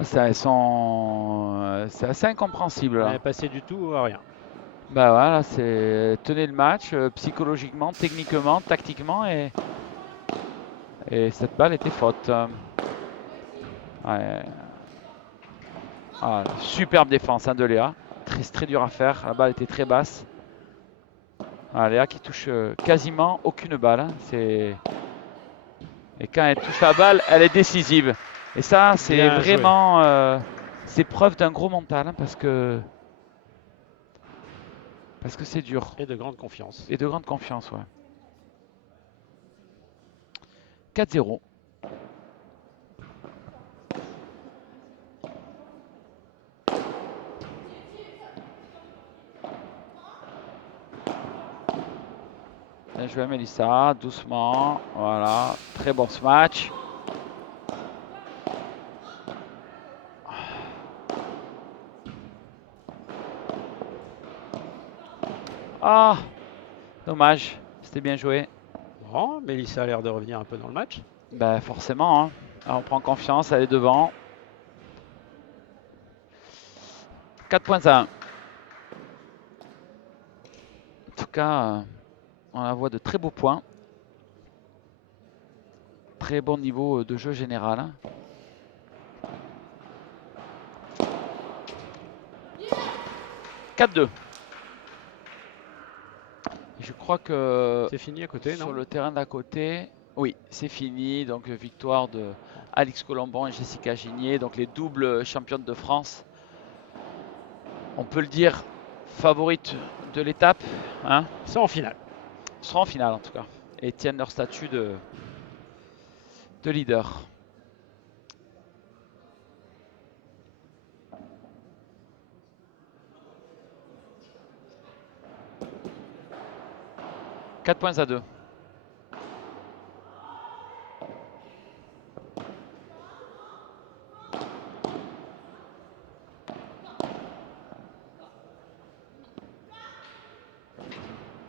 C'est assez incompréhensible là. Elle est passée du tout à rien. Bah voilà, c'est tenez le match psychologiquement, techniquement, tactiquement et cette balle était faute. Ouais. Ah, superbe défense hein, de Léa, très dur à faire. La balle était très basse. Ah, Léa qui touche quasiment aucune balle. Hein. Et quand elle touche la balle, elle est décisive. Et ça, c'est Bien vraiment c'est preuve d'un gros mental hein, parce que c'est dur. Et de grande confiance. Et de grande confiance, ouais. 4-0. Bien joué Mélissa, doucement. Voilà, très bon ce match. Ah, dommage, c'était bien joué. Bon, Mélissa a l'air de revenir un peu dans le match. Ben forcément, hein. Alors, on prend confiance, elle est devant. 4 points à 1. En tout cas, on la voit de très beaux points. Très bon niveau de jeu général. Hein. « 4-2. » Je crois que C'est fini à côté, sur non? le terrain d'à côté, oui, c'est fini. Donc victoire de Alix Colombon et Jessica Gigné, donc les doubles championnes de France. On peut le dire, favorites de l'étape. Hein. Ils sont en finale. Ils seront en finale en tout cas. Et tiennent leur statut de leader. « 4 points à 2. »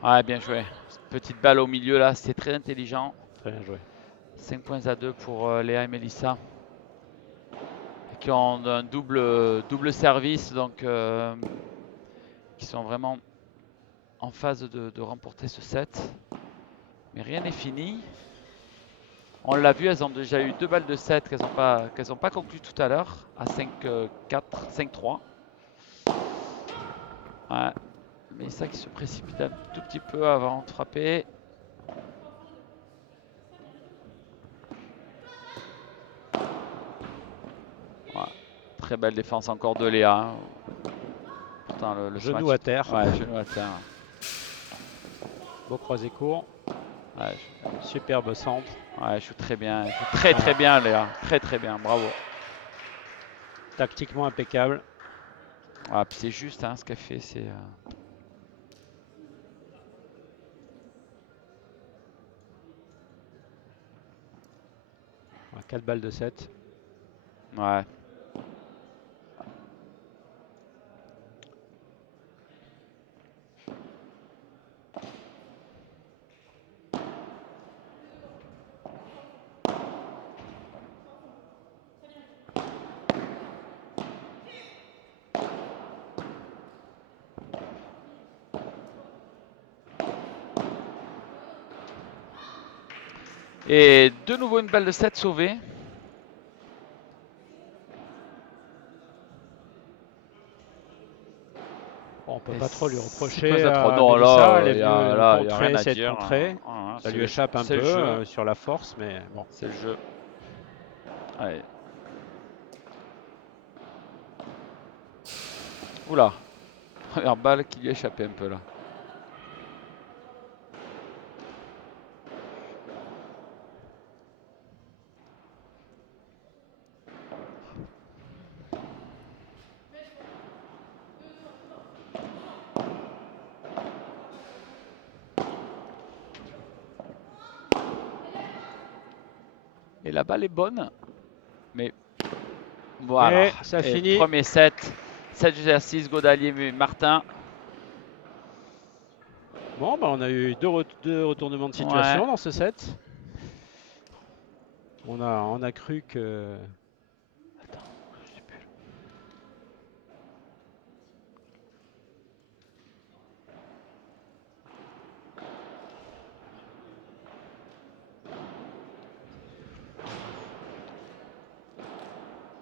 Ouais, bien joué. Petite balle au milieu là, c'est très intelligent. Très bien joué. 5 points à 2 pour Léa et Mélissa. Qui ont un double service, donc qui sont vraiment en phase de remporter ce set. Mais rien n'est fini. On l'a vu, elles ont déjà eu 2 balles de set qu'elles n'ont pas conclues tout à l'heure à 5-4, 5-3. Ouais. Mais ça qui se précipite un tout petit peu avant de frapper. Ouais. Très belle défense encore de Léa. important le Genou smash. à terre. Ouais, genou à terre. Beau croisé court. Ouais, Superbe centre. ouais, je joue très bien. Je joue très très bien, Léa. Très très bien, bravo. Tactiquement impeccable. Ah, puis c'est juste hein, ce qu'elle fait. C'est. 4 balles de 7. Ouais. Et de nouveau une balle de 7 sauvée. Bon, on peut Et pas trop lui c'est reprocher quoi ça, trop à Non, Mélissa. là, Elle est il y a, venue là, y a contrer, rien à essayer de dire. contrer. Ça C'est lui échappe un c'est le peu jeu. sur la force, mais bon. C'est le jeu. Allez. Oula. Première balle qui lui a échappé un peu là. Et la balle est bonne. Mais voilà. Et ça Et finit. premier set. 7 exercices, Godalier, Martin. Bon, bah, on a eu deux retournements de situation Ouais. dans ce set. On a cru que... Attends, je sais plus.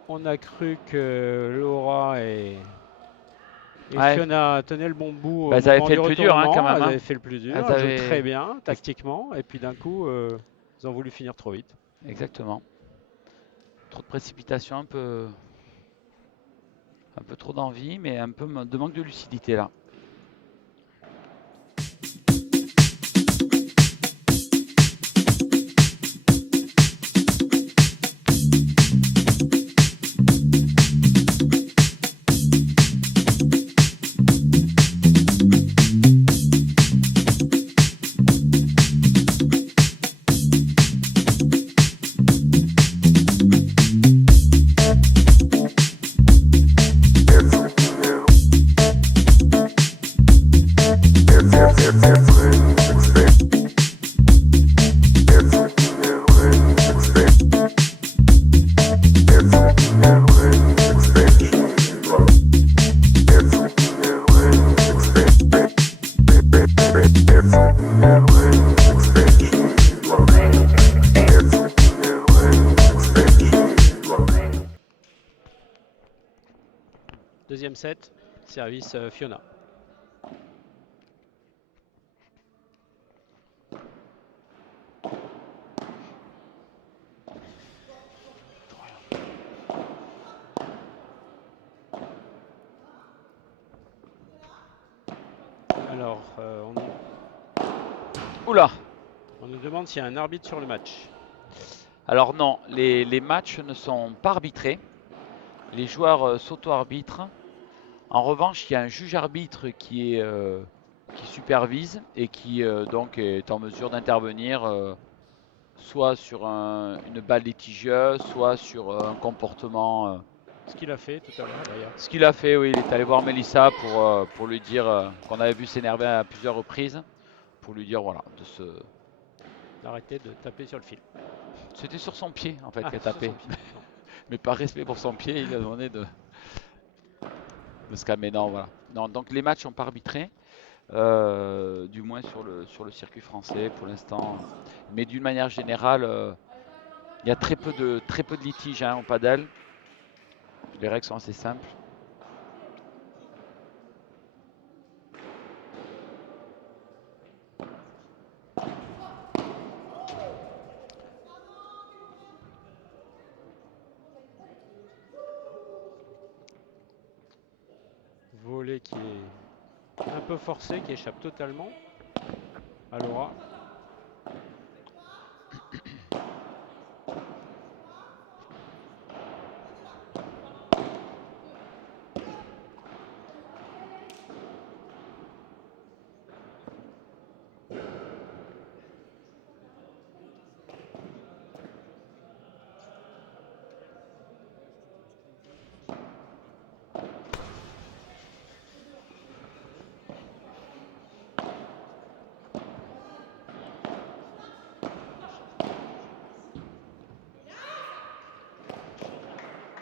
On a cru que Laura et Ouais. Fiona tenaient le bon bout Bah, au elles avaient moment fait du le plus dur hein, quand retournement. même. Elles Hein. avaient fait le plus dur. Elles Elles jouent avaient. très bien tactiquement. Et puis d'un coup, elles ont voulu finir trop vite. Exactement. Trop de précipitation, un peu trop d'envie, mais un peu de manque de lucidité là. Deuxième set, service Fiona. Alors, Oula. on nous demande s'il y a un arbitre sur le match. Alors non, les matchs ne sont pas arbitrés. Les joueurs s'auto-arbitrent. En revanche, il y a un juge-arbitre qui supervise et qui donc est en mesure d'intervenir soit sur une balle litigieuse, soit sur un comportement. Ce qu'il a fait tout à l'heure d'ailleurs. Ce qu'il a fait, oui, il est allé voir Mélissa pour lui dire qu'on avait vu s'énerver à plusieurs reprises, pour lui dire voilà, D'arrêter de taper sur le fil. C'était sur son pied en fait Ah, qu'il a sur tapé. son pied. Non. Mais par respect pour son pied, il lui a demandé de se calmer. Non, voilà. Non, donc les matchs sont pas arbitrés, du moins sur le circuit français pour l'instant. Mais d'une manière générale, il y a très peu de litiges hein, au padel. Les règles sont assez simples. Volé volée qui est un peu forcée, qui échappe totalement à Laura.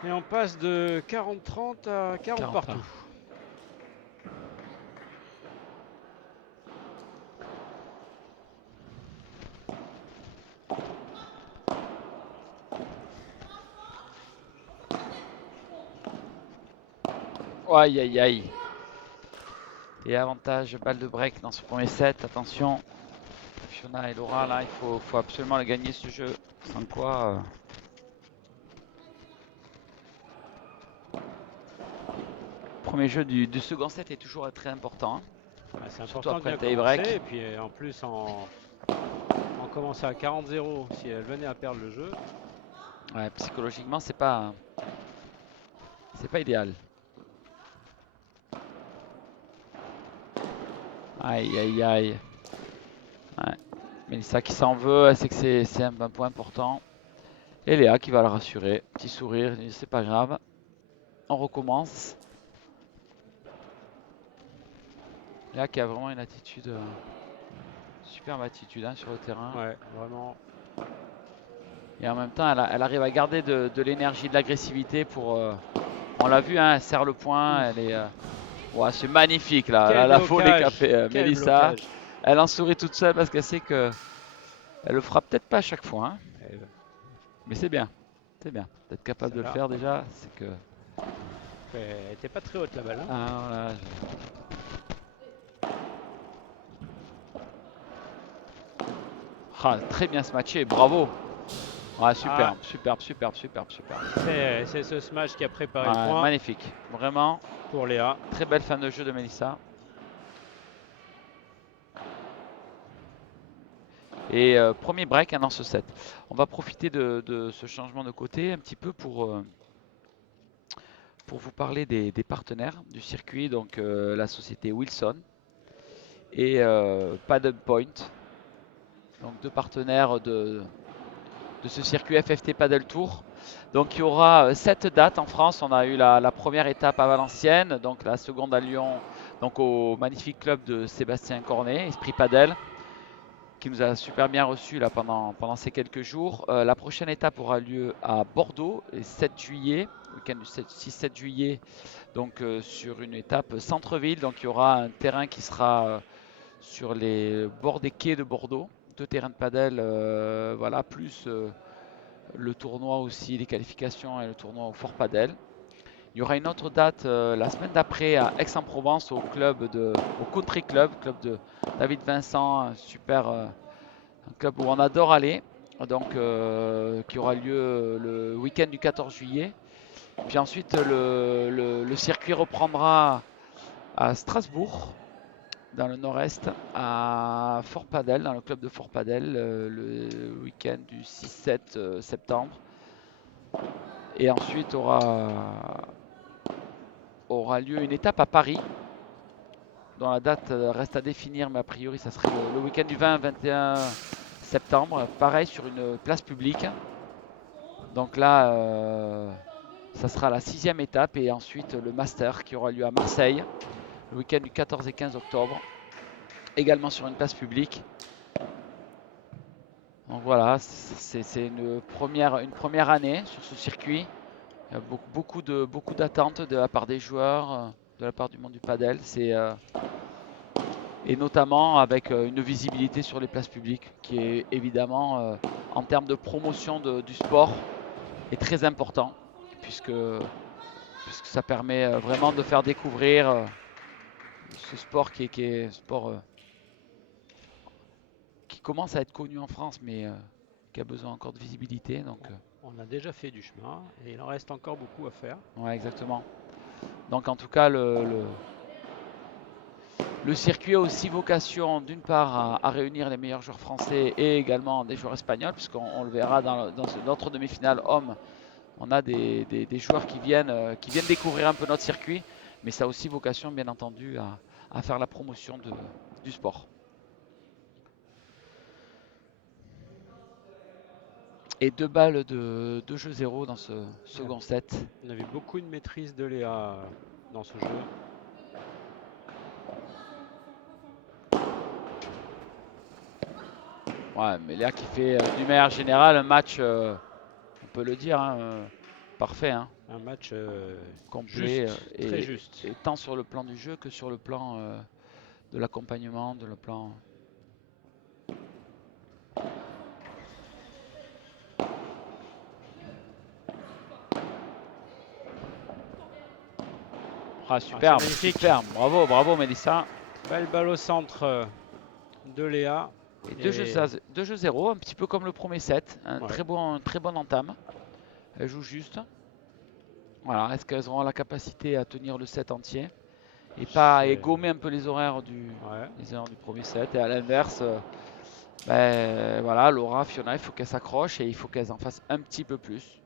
Et on passe de 40-30 à 40 40 partout. Aïe aïe aïe. Et avantage balle de break dans ce premier set. Attention, Fiona et Laura, là, il faut absolument le gagner ce jeu. Sans quoi. Premier jeu du second set est toujours très important. Hein. C'est Surtout important de après bien le tie-break. commencer. Et puis en plus, en commençant à 40-0, si elle venait à perdre le jeu. Ouais, psychologiquement, c'est pas idéal. Aïe aïe aïe. Ouais. Mélissa qui s'en veut, elle sait que c'est un point important. Et Léa qui va la rassurer. Petit sourire, c'est pas grave. On recommence. Léa qui a vraiment une attitude, superbe attitude hein, sur le terrain. Ouais, vraiment. Et en même temps, elle arrive à garder de l'énergie, de l'agressivité pour. On l'a vu, hein, elle serre le point. Elle est. Ouais, c'est magnifique là, Quel la volée qu'a blocage, fait quel Mélissa. blocage. Elle en sourit toute seule parce qu'elle sait que elle le fera peut-être pas à chaque fois. Hein. Eh ben, Mais c'est bien. C'est bien. D'être capable de le celle-là, faire déjà, c'est que. elle était pas très haute la balle. Hein. Ah, voilà, Ah, très bien se matcher, bravo. Ouais, superbe, superbe, superbe, superbe, superbe. C'est ce smash qui a préparé Ouais, le point magnifique, vraiment. pour Léa. Très belle fin de jeu de Mélissa. Et premier break hein, dans ce set. On va profiter de ce changement de côté un petit peu pour vous parler des partenaires du circuit, donc la société Wilson et Paddle Point. Donc deux partenaires de ce circuit FFT Paddle Tour. Donc il y aura 7 dates en France. On a eu la première étape à Valenciennes, donc la seconde à Lyon, donc au magnifique club de Sébastien Cornet, Esprit Paddle, qui nous a super bien reçus là pendant ces quelques jours. La prochaine étape aura lieu à Bordeaux le 7 juillet, week-end du 6-7 juillet, donc sur une étape centre-ville. Donc il y aura un terrain qui sera sur les bords des quais de Bordeaux, 2 terrains de paddle, voilà, plus le tournoi aussi, les qualifications et le tournoi au Fort Padel. Il y aura une autre date la semaine d'après à Aix-en-Provence au Country Club, club de David Vincent, un club où on adore aller, donc qui aura lieu le week-end du 14 juillet. Puis ensuite le circuit reprendra à Strasbourg, dans le nord-est, à Fort Padel, dans le club de Fort Padel, le week-end du 6-7 septembre. Et ensuite aura lieu une étape à Paris, dont la date reste à définir, mais a priori ça serait le week-end du 20-21 septembre, pareil sur une place publique. Donc là, ça sera la 6e étape et ensuite le Master qui aura lieu à Marseille, le week-end du 14 et 15 octobre, également sur une place publique. Donc voilà, c'est une première année sur ce circuit. Il y a beaucoup d'attentes de la part des joueurs, de la part du monde du padel. Et notamment avec une visibilité sur les places publiques qui est évidemment, en termes de promotion du sport, est très important puisque ça permet vraiment de faire découvrir ce sport qui est un sport qui commence à être connu en France mais qui a besoin encore de visibilité. Donc, On a déjà fait du chemin et il en reste encore beaucoup à faire. ouais, exactement. Donc en tout cas, Le circuit a aussi vocation d'une part à réunir les meilleurs joueurs français et également des joueurs espagnols, puisqu'on le verra dans notre demi-finale homme. On a des joueurs qui viennent découvrir un peu notre circuit, mais ça a aussi vocation bien entendu à faire la promotion du sport. Et 2 balles de jeu 0 dans ce second set. On avait beaucoup de maîtrise de Léa dans ce jeu. Ouais, mais Léa qui fait d'une manière générale un match, on peut le dire, hein, parfait, hein, Un match complet, juste, très juste. et tant sur le plan du jeu que sur le plan de l'accompagnement, de le plan. Ah, superbe, magnifique. superbe, bravo, bravo Mélissa. Belle balle au centre de Léa. Et 2 jeux 0, un petit peu comme le premier set, un Ouais. très bon entame. Elle joue juste. Voilà, est-ce qu'elles auront la capacité à tenir le set entier et gommer un peu les horaires du premier set. Et à l'inverse, voilà, Laura, Fiona, il faut qu'elles s'accrochent et il faut qu'elles en fassent un petit peu plus.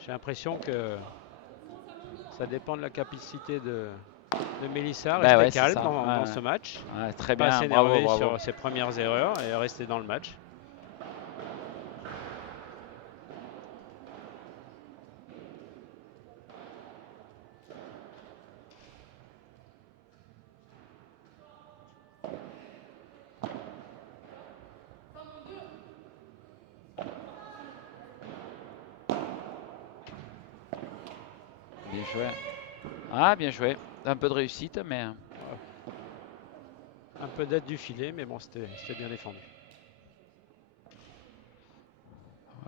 J'ai l'impression que ça dépend de la capacité de Mélissa, Ben rester ouais, c'est calme ça, dans ouais. ce match. Ouais, très Pas bien, s'énerver bravo. sur ses premières erreurs et rester dans le match. Bien joué. Ah, bien joué. Un peu de réussite, mais Un peu d'aide du filet, mais bon, c'était bien défendu.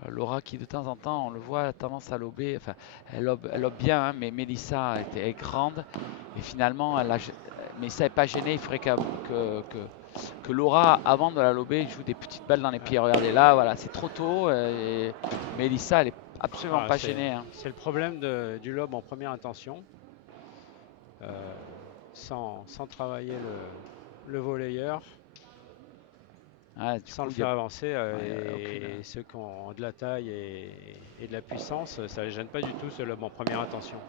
Laura qui de temps en temps, on le voit, a tendance à lober. Enfin, elle lobe bien, hein, mais Mélissa est grande. Et finalement, Mélissa n'est pas gênée. Il faudrait que Laura, avant de la lober, joue des petites balles dans les pieds. Regardez là, voilà, c'est trop tôt. Et Mélissa, elle est absolument Voilà, pas gênée, hein. c'est le problème du lob en première intention. Sans travailler le volleyeur, Ouais, du sans coup, le il y a- faire avancer, ouais, et ceux qui ont de la taille et de la puissance, ça ne les gêne pas du tout ce lob en première intention.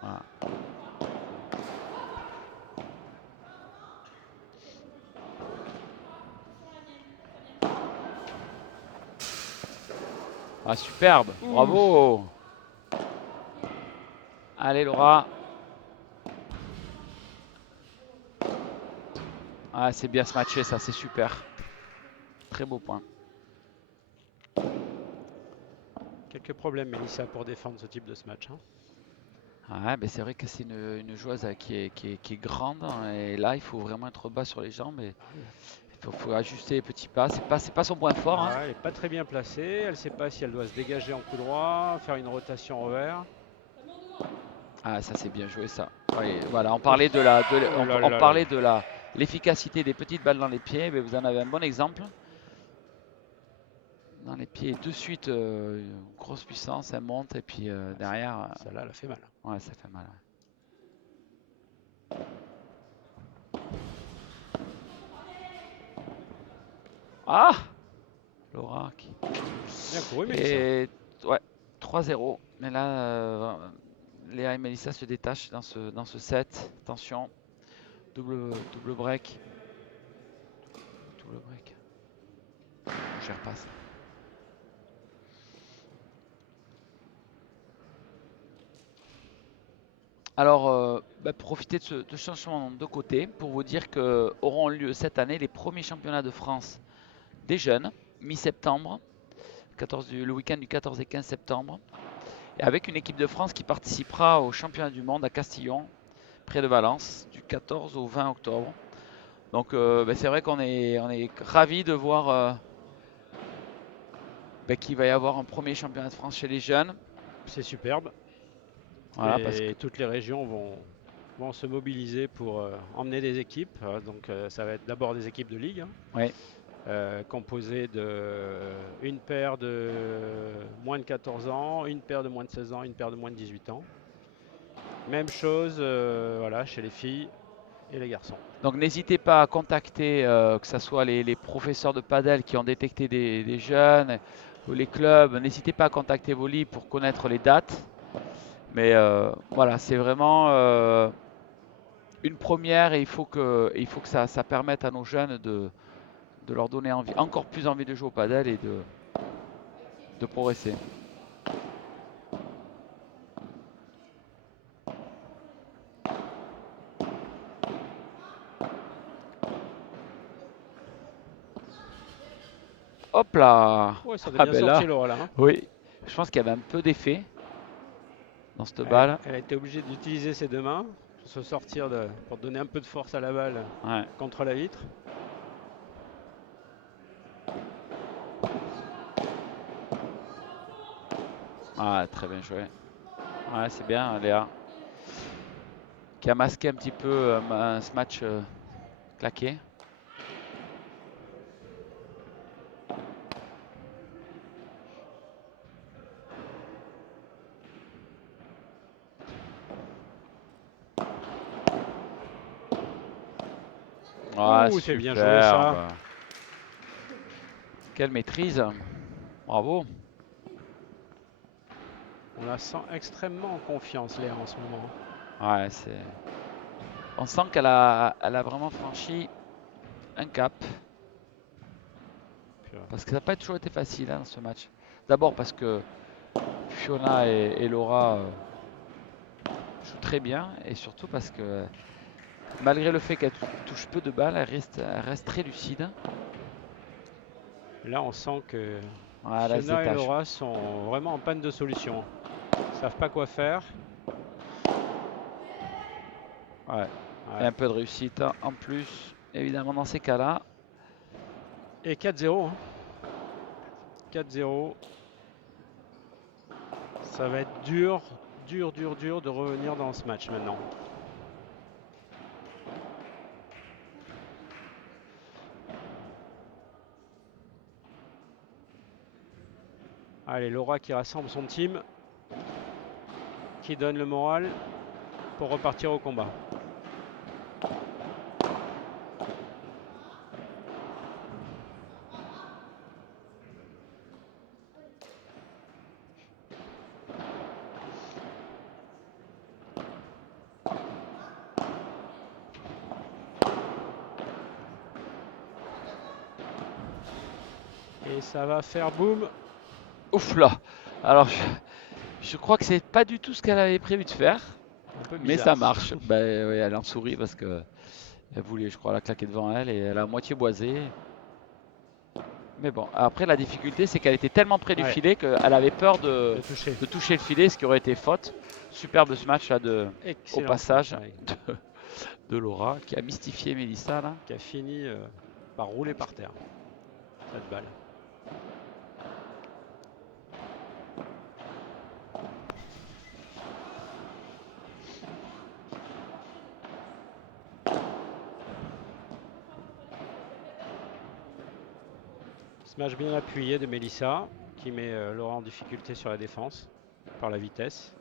voilà. Ah, superbe, bravo. Allez Laura. Ah, c'est bien se matcher, ça, c'est super. Très beau point. Quelques problèmes, Mélissa, pour défendre ce type de ce match, hein. Ouais, ben c'est vrai que c'est une joueuse qui est grande, hein, et là il faut vraiment être bas sur les jambes et il faut ajuster les petits pas. C'est pas son point fort, hein. Elle n'est pas très bien placée, elle ne sait pas si elle doit se dégager en coup droit, faire une rotation revers. Ah, ça c'est bien joué ça. Ouais, voilà, on parlait on parlait de l'efficacité des petites balles dans les pieds, mais vous en avez un bon exemple. Dans les pieds, de suite, grosse puissance, elle monte et puis derrière. Celle-là, elle a fait mal. Ouais, ça fait mal. Ouais. Ah, Laura qui. Bien couru, Mélissa. Et ouais, 3-0. Mais là, Léa et Mélissa se détachent dans ce set. Attention, double break. Double break. Je repasse. Alors, profitez de ce changement de côté pour vous dire que auront lieu cette année les premiers championnats de France des jeunes, mi-septembre, le week-end du 14 et 15 septembre, et avec une équipe de France qui participera au championnat du monde à Castillon, près de Valence, du 14 au 20 octobre. Donc c'est vrai qu'on est ravis de voir qu'il va y avoir un premier championnat de France chez les jeunes. C'est superbe. Voilà, et parce que toutes les régions vont se mobiliser pour emmener des équipes. Donc ça va être d'abord des équipes de ligue, hein. ouais. composé de une paire de moins de 14 ans, une paire de moins de 16 ans, une paire de moins de 18 ans. Même chose voilà, chez les filles et les garçons. Donc n'hésitez pas à contacter, que ce soit les professeurs de padel qui ont détecté des jeunes ou les clubs. N'hésitez pas à contacter vos ligues pour connaître les dates. Mais voilà, c'est vraiment une première et il faut que ça permette à nos jeunes de leur donner envie, encore plus envie de jouer au padel et de progresser. Hop là! Ouais, ça a Ah bien ben là, sorti Laura là. Hein. oui, je pense qu'il y avait un peu d'effet dans cette balle. Elle a été obligée d'utiliser ses deux mains pour se sortir pour donner un peu de force à la balle Ouais. contre la vitre. Ah, très bien joué. Ouais, c'est bien, Léa. Qui a masqué un petit peu ce match claqué. Ah, Ouh, c'est bien joué superbe. ça. Quelle maîtrise. Bravo. On la sent extrêmement en confiance, Léa, en ce moment. Ouais, on sent elle a vraiment franchi un cap. Parce que ça n'a pas toujours été facile dans ce match. D'abord parce que Fiona et Laura jouent très bien. Et surtout parce que malgré le fait qu'elle touche peu de balles, elle reste très lucide. Là, on sent que Voilà, elle se Fiona et détache. Laura sont vraiment en panne de solution. Ils savent pas quoi faire. Ouais. Et un peu de réussite en plus, évidemment, dans ces cas-là. Et 4-0. Hein. 4-0. Ça va être dur de revenir dans ce match maintenant. Allez, Laura qui rassemble son team, qui donne le moral pour repartir au combat. Et ça va faire boum. Ouf là. Alors, je crois que c'est pas du tout ce qu'elle avait prévu de faire. Un peu Mais bizarre. ça marche. Ben, oui, elle en sourit parce que elle voulait, je crois, la claquer devant elle et elle a à moitié boisé. Mais bon, après la difficulté, c'est qu'elle était tellement près du filet qu'elle avait peur de toucher le filet, ce qui aurait été faute. Superbe ce match là au passage de Laura qui a mystifié Mélissa là. Qui a fini par rouler par terre. Cette balle. Smash bien appuyé de Mélissa qui met Laura en difficulté sur la défense par la vitesse.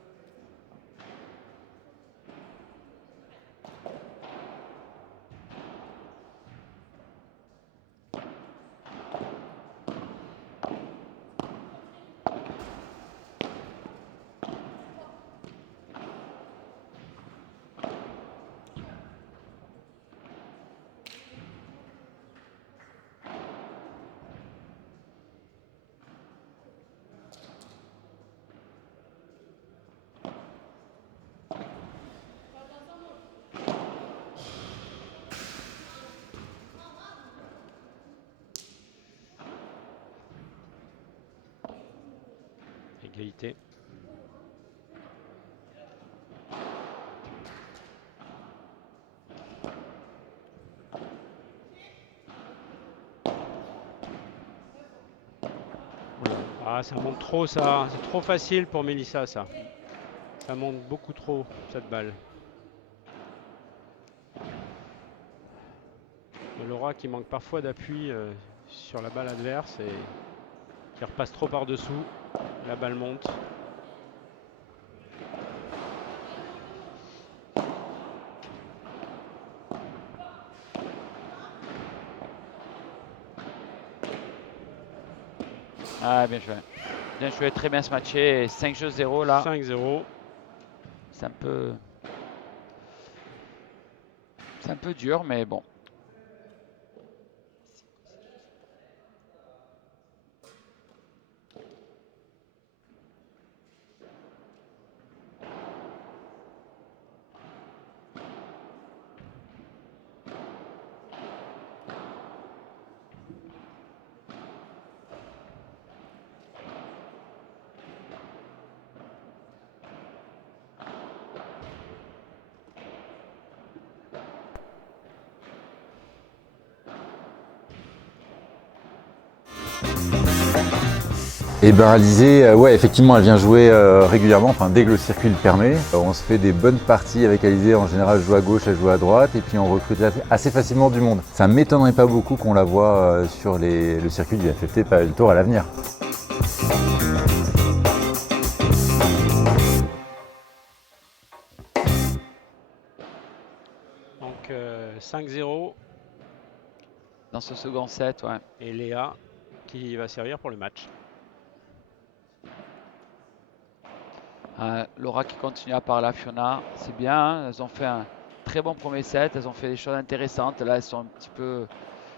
Égalité. Ah, ça monte trop ça. C'est trop facile pour Mélissa ça. Ça monte beaucoup trop cette balle. Et Laura qui manque parfois d'appui sur la balle adverse et qui repasse trop par-dessous. La balle monte. Ah, bien joué. Bien joué, très bien se matcher. 5-0 là. 5-0. C'est un peu dur, mais bon. Et ben Alizé, ouais, effectivement, elle vient jouer régulièrement, enfin dès que le circuit le permet. On se fait des bonnes parties avec Alizé. En général, je joue à gauche, elle joue à droite, et puis on recrute assez facilement du monde. Ça m'étonnerait pas beaucoup qu'on la voit sur le circuit du FFT Padel Tour à l'avenir. Donc 5-0 Dans ce second set, ouais. et Léa qui va servir pour le match. Laura qui continue à parler à Fiona, c'est bien, hein. Elles ont fait un très bon premier set, elles ont fait des choses intéressantes. Là, elles sont un petit peu,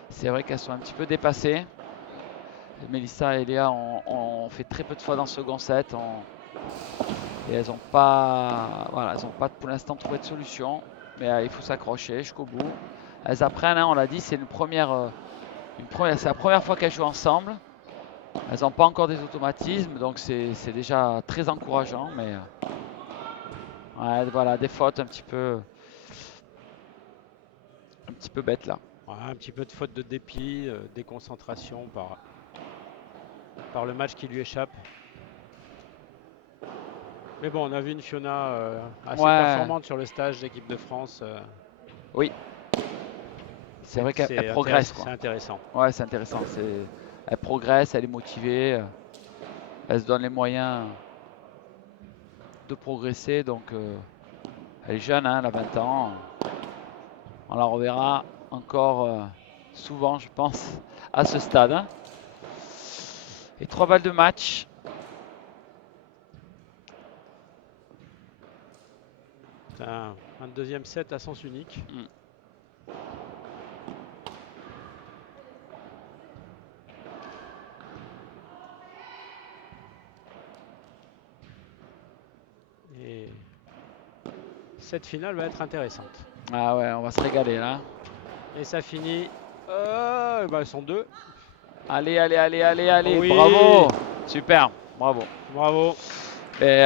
c'est vrai qu'elles sont un petit peu dépassées. Mélissa et Léa ont fait très peu de fois dans le second set et elles n'ont pas, voilà, elles ont pas pour l'instant trouvé de solution. Mais il faut s'accrocher jusqu'au bout. Elles apprennent, hein, on l'a dit, c'est c'est la première fois qu'elles jouent ensemble. Elles n'ont pas encore des automatismes, donc c'est déjà très encourageant. Mais ouais, voilà, des fautes un petit peu bêtes là. Voilà, un petit peu de faute de dépit, déconcentration par le match qui lui échappe. Mais bon, on a vu une Fiona assez Ouais. performante sur le stage d'équipe de France. Oui. C'est vrai qu'elle progresse, quoi. C'est intéressant. Ouais, c'est intéressant. Elle progresse, elle est motivée, elle se donne les moyens de progresser. Donc, elle est jeune, hein, elle a 20 ans. On la reverra encore souvent, je pense, à ce stade, hein. Et 3 balles de match. C'est un deuxième set à sens unique. Et cette finale va être intéressante. Ah ouais, on va se régaler là. Et ça finit. Elles sont deux. Allez, allez, allez, allez, allez. Oui. Bravo. Super, bravo. Bravo. Et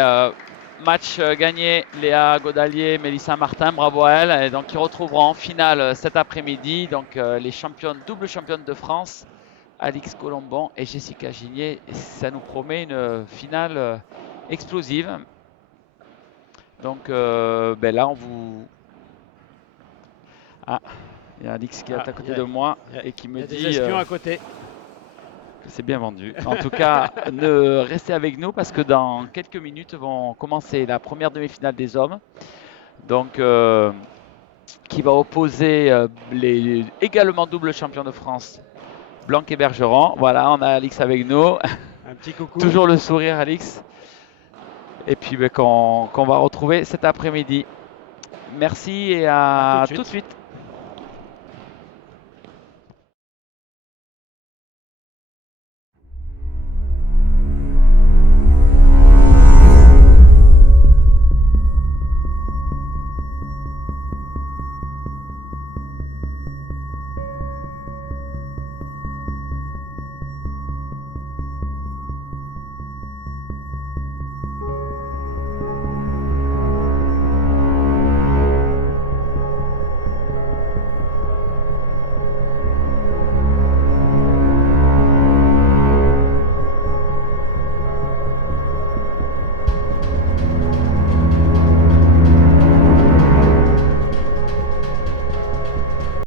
match gagné, Léa Godalier, Mélissa Martin, bravo à elles. Et donc ils retrouveront en finale cet après-midi donc les championnes, double championnes de France, Alix Colombon et Jessica Gigné. Et ça nous promet une finale explosive. Donc là on vous... Ah, il y a Alix qui est à côté de moi et qui me dit... des espions à côté. C'est bien vendu. En tout cas, restez avec nous parce que dans quelques minutes vont commencer la première demi-finale des hommes. Donc, qui va opposer les également double champions de France, Blanc et Bergeron. Voilà, on a Alix avec nous. Un petit coucou. Toujours le sourire, Alix. Et puis qu'on va retrouver cet après-midi. Merci et à tout de suite.